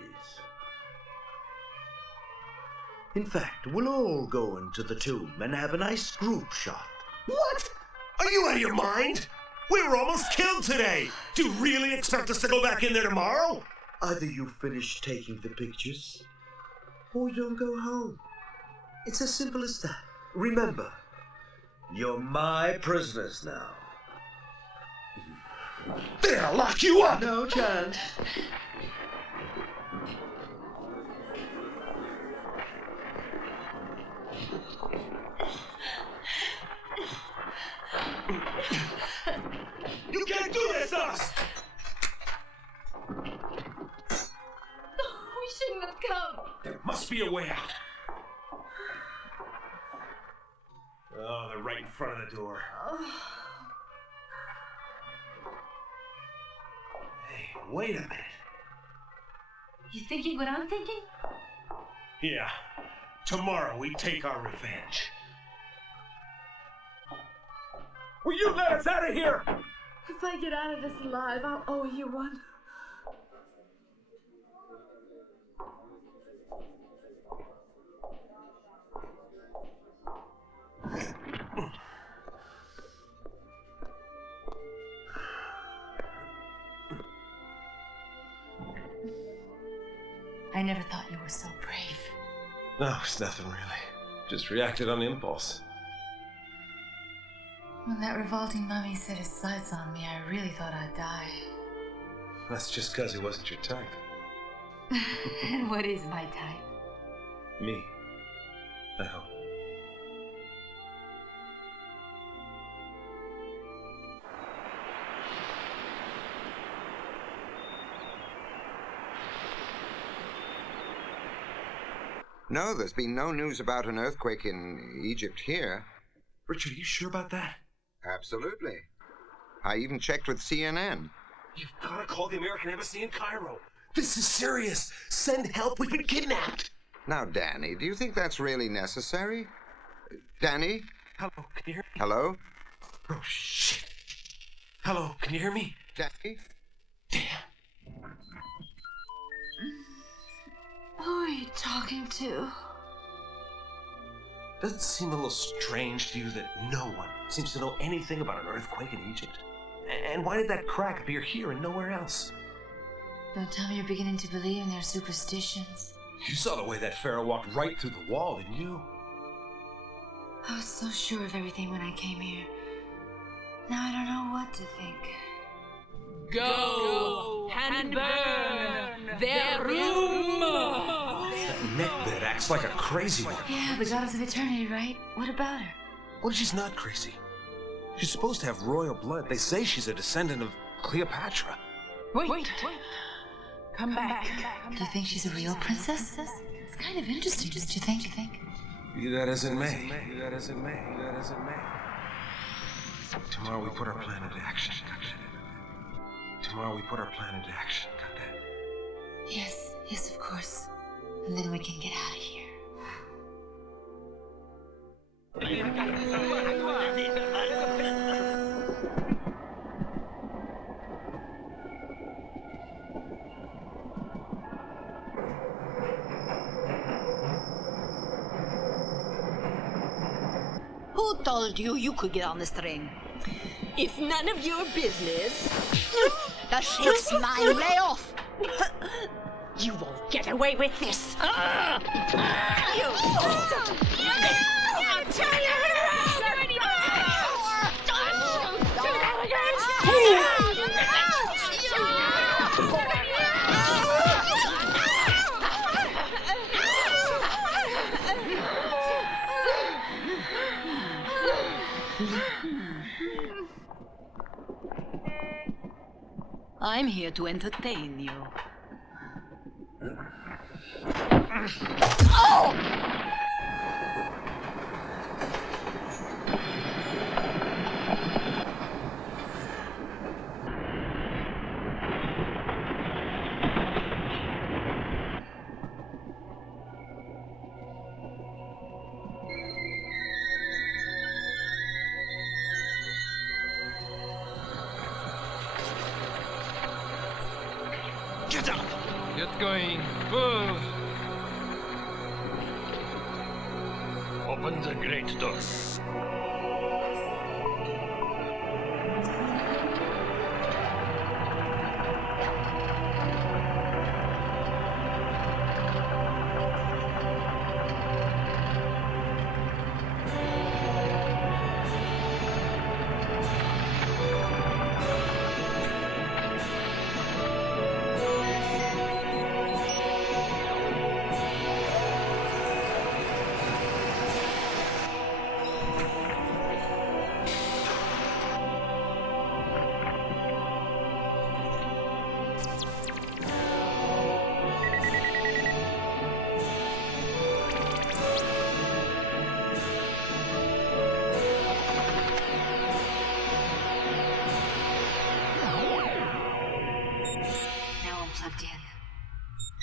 In fact, we'll all go into the tomb and have a nice group shot. What? Are you out of your mind? We were almost killed today! Do you really expect us to go back in there tomorrow? Either you finish taking the pictures, or you don't go home. It's as simple as that. Remember, you're my prisoners now. They'll lock you up! No chance. You can't do this to us! We shouldn't have come. There must be a way out. Oh, they're right in front of the door. Hey, wait a minute. You thinking what I'm thinking? Yeah. Tomorrow we take our revenge. Will you let us out of here? If I get out of this alive, I'll owe you one. I never thought you were so brave. No, it's nothing really. Just reacted on impulse. When that revolting mummy set his sights on me, I really thought I'd die. That's just because he wasn't your type. And what is my type? Me. I hope. No, there's been no news about an earthquake in Egypt here. Richard, are you sure about that? Absolutely. I even checked with CNN. You've got to call the American Embassy in Cairo. This is serious. Send help. We've been kidnapped. Now, Danny, do you think that's really necessary? Danny? Hello, can you hear me? Hello? Oh, shit. Hello, can you hear me? Danny? Damn. Who are you talking to? Doesn't it seem a little strange to you that no one seems to know anything about an earthquake in Egypt? And why did that crack appear here and nowhere else? Don't tell me you're beginning to believe in their superstitions. You saw the way that pharaoh walked right through the wall, didn't you? I was so sure of everything when I came here. Now I don't know what to think. Go and burn their room! That neckbed acts like a crazy one. Yeah, the goddess of eternity, right? What about her? What if she's not crazy? She's supposed to have royal blood. They say she's a descendant of Cleopatra. Wait. Come back. Do you think she's a real princess? It's kind of interesting, do you think? Be that as it may. Tomorrow we put our plan into action. Yes, of course. And then we can get out of here. Who told you you could get on the string? It's none of your business. The Sheik's mine. Lay off. You won't get away with this. Ah! You! I'll tell you! I'm here to entertain you. Oh! Get up! Get going. Move! Open the great door.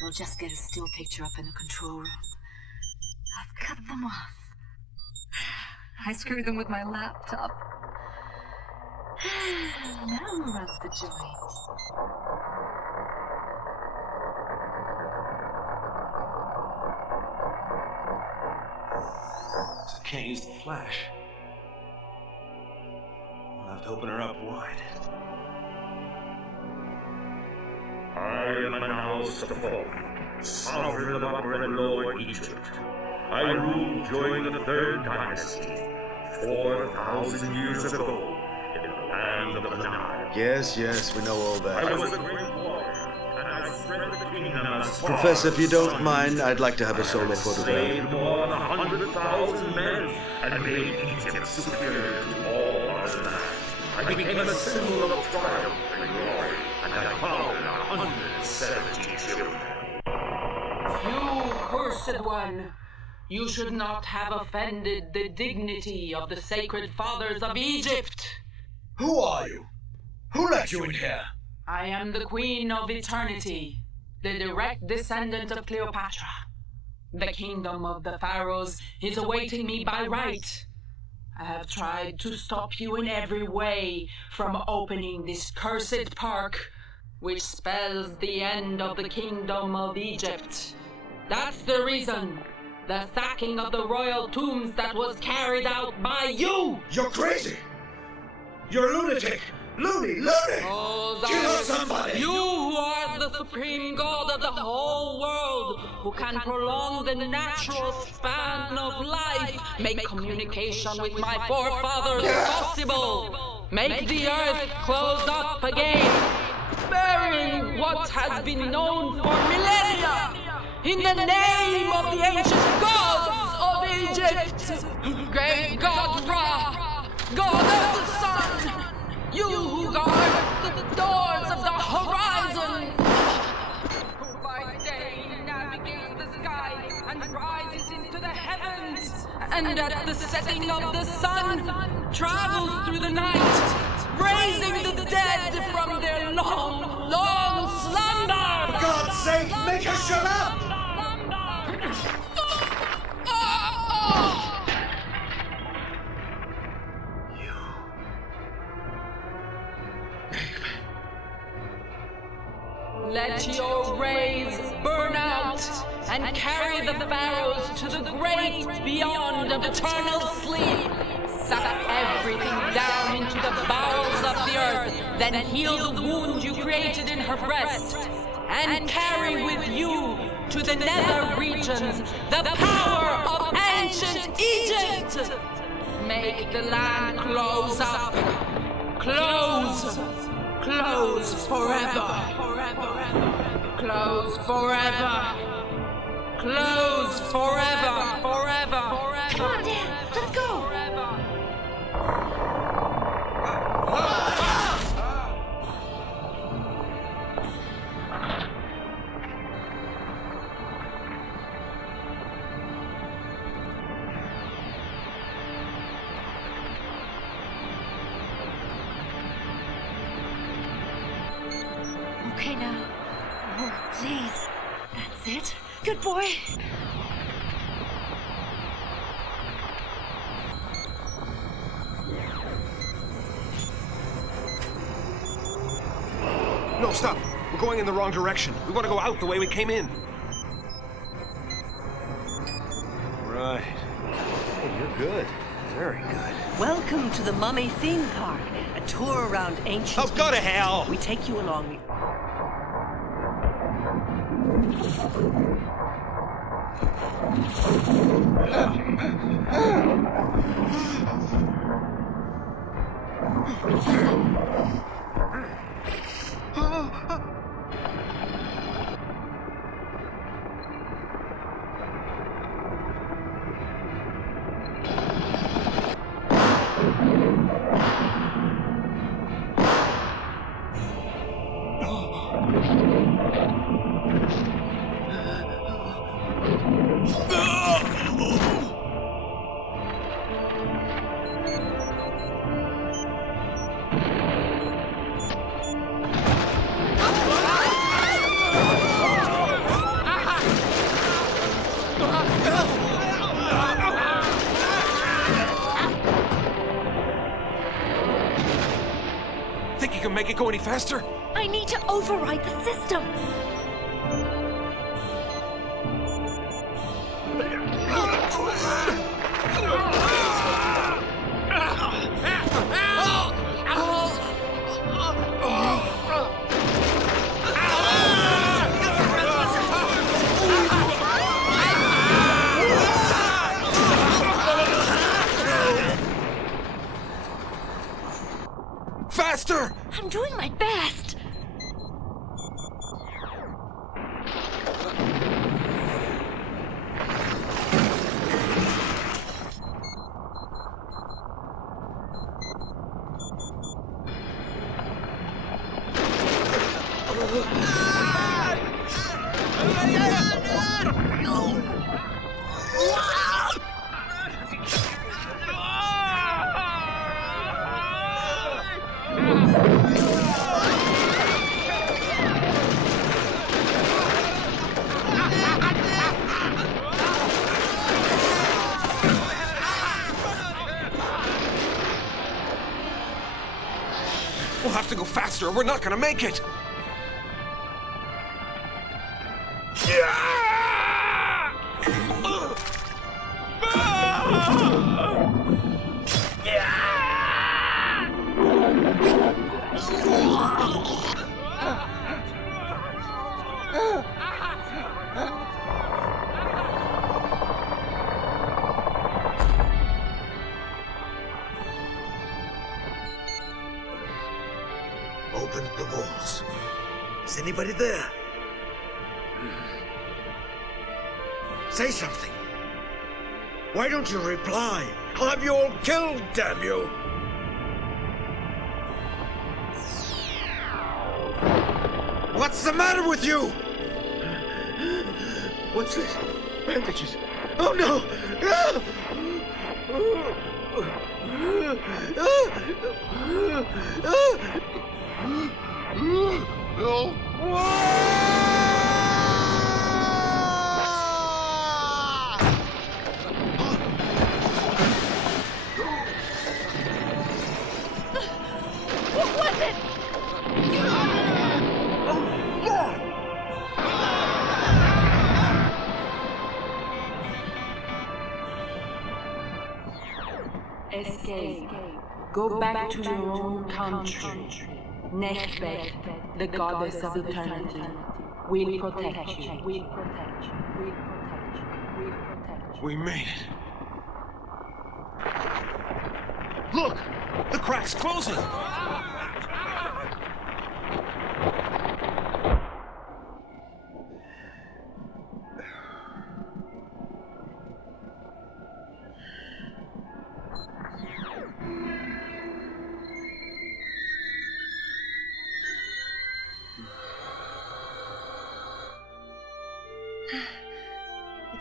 We'll just get a still picture up in the control room. I've cut them off. I screwed them with my laptop. Now who runs the joint? So I can't use the flash. I'll have to open her up wide. I am Manaus the Fourth, sovereign of Upper and Lower Egypt. I ruled during the Third Dynasty, 4,000 years ago, in the land of the Nile. Yes, we know all that. I was a great warrior, and I spread the kingdom as far Professor, if you as don't sun. mind, I'd like to have a solo Slayed photograph. more than 100,000 men and made Egypt superior to all other lands. I became a symbol of triumph and glory, and I fathered 170 children. You cursed one! You should not have offended the dignity of the sacred fathers of Egypt! Who are you? Who let you in here? I am the Queen of Eternity, the direct descendant of Cleopatra. The kingdom of the pharaohs is awaiting me by right. I have tried to stop you in every way from opening this cursed park, which spells the end of the kingdom of Egypt. That's the reason. The sacking of the royal tombs that was carried out by you! You're crazy! You're a lunatic! Loony! Oh, Kill somebody! You who are the supreme god of the whole world! who can prolong the natural span of life, make communication with my forefathers possible, make the earth close up again, burying what has been known for millennia, in the name of the ancient gods of Egypt, great God Ra, God of the sun, you who guard the doors of the horizon, who by day navigates the sky and rises into the heavens, and at the setting of the sun travels through the night, raising the dead from their long, long slumber. For God's sake, make her shut up! Let your rays burn out and carry the pharaohs to the great beyond of eternal sleep. Suck everything down into the bowels of the earth, then heal the wound you created in her breast, and carry with you to the nether regions the power of ancient Egypt. Make the land close up. Close. Close forever. Close forever. Close forever. Forever. Come on, Dan. Let's go. Okay, now. Oh, please. That's it. Good boy. No, stop. We're going in the wrong direction. We want to go out the way we came in. Right. Hey, you're good. Very good. Welcome to the Mummy Theme Park, a tour around ancient... Oh, go to hell! We take you along... Think you can make it go any faster? I need to override the system. Faster! I'm doing my best. We'll have to go faster or we're not gonna make it! Open the walls. Is anybody there? Say something. Why don't you reply? I'll have you all killed, damn you! What's the matter with you? What's this? Bandages. Oh no! What was it? Escape. Go back to your own country. Nechbet, the goddess of eternity, will protect you. Will protect you. Will protect you. Will protect you. We made it. Look! The crack's closing!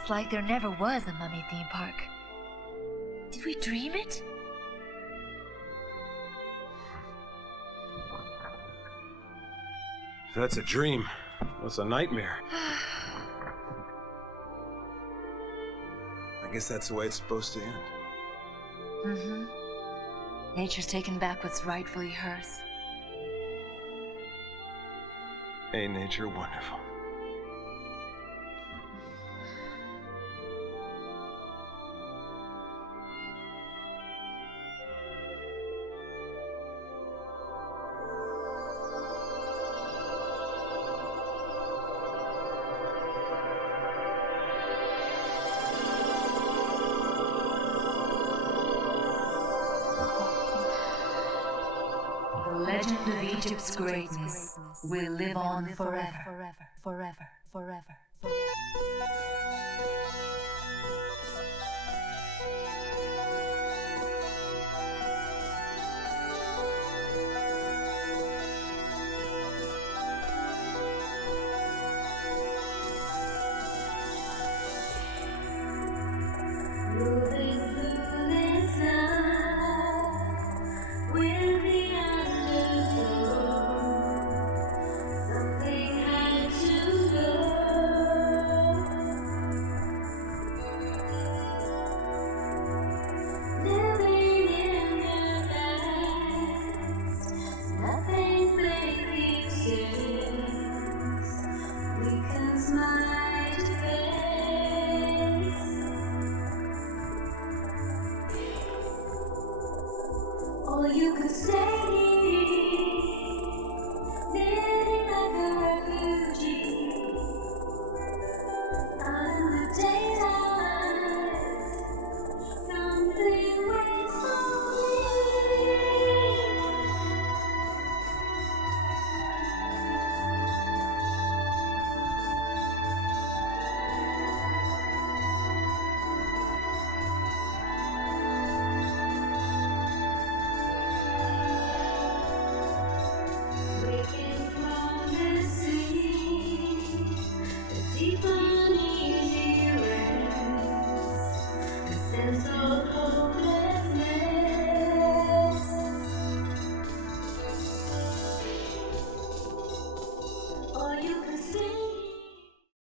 It's like there never was a mummy theme park. Did we dream it? If that's a dream, what's a nightmare? I guess that's the way it's supposed to end. Mm-hmm. Nature's taken back what's rightfully hers. Ain't nature wonderful? The legend of Egypt's greatness will live on forever. Forever. Forever. Moving through this night with the undertow, something had to go. Living in your past, nothing making sense. Weakens my defense. Or you could stay.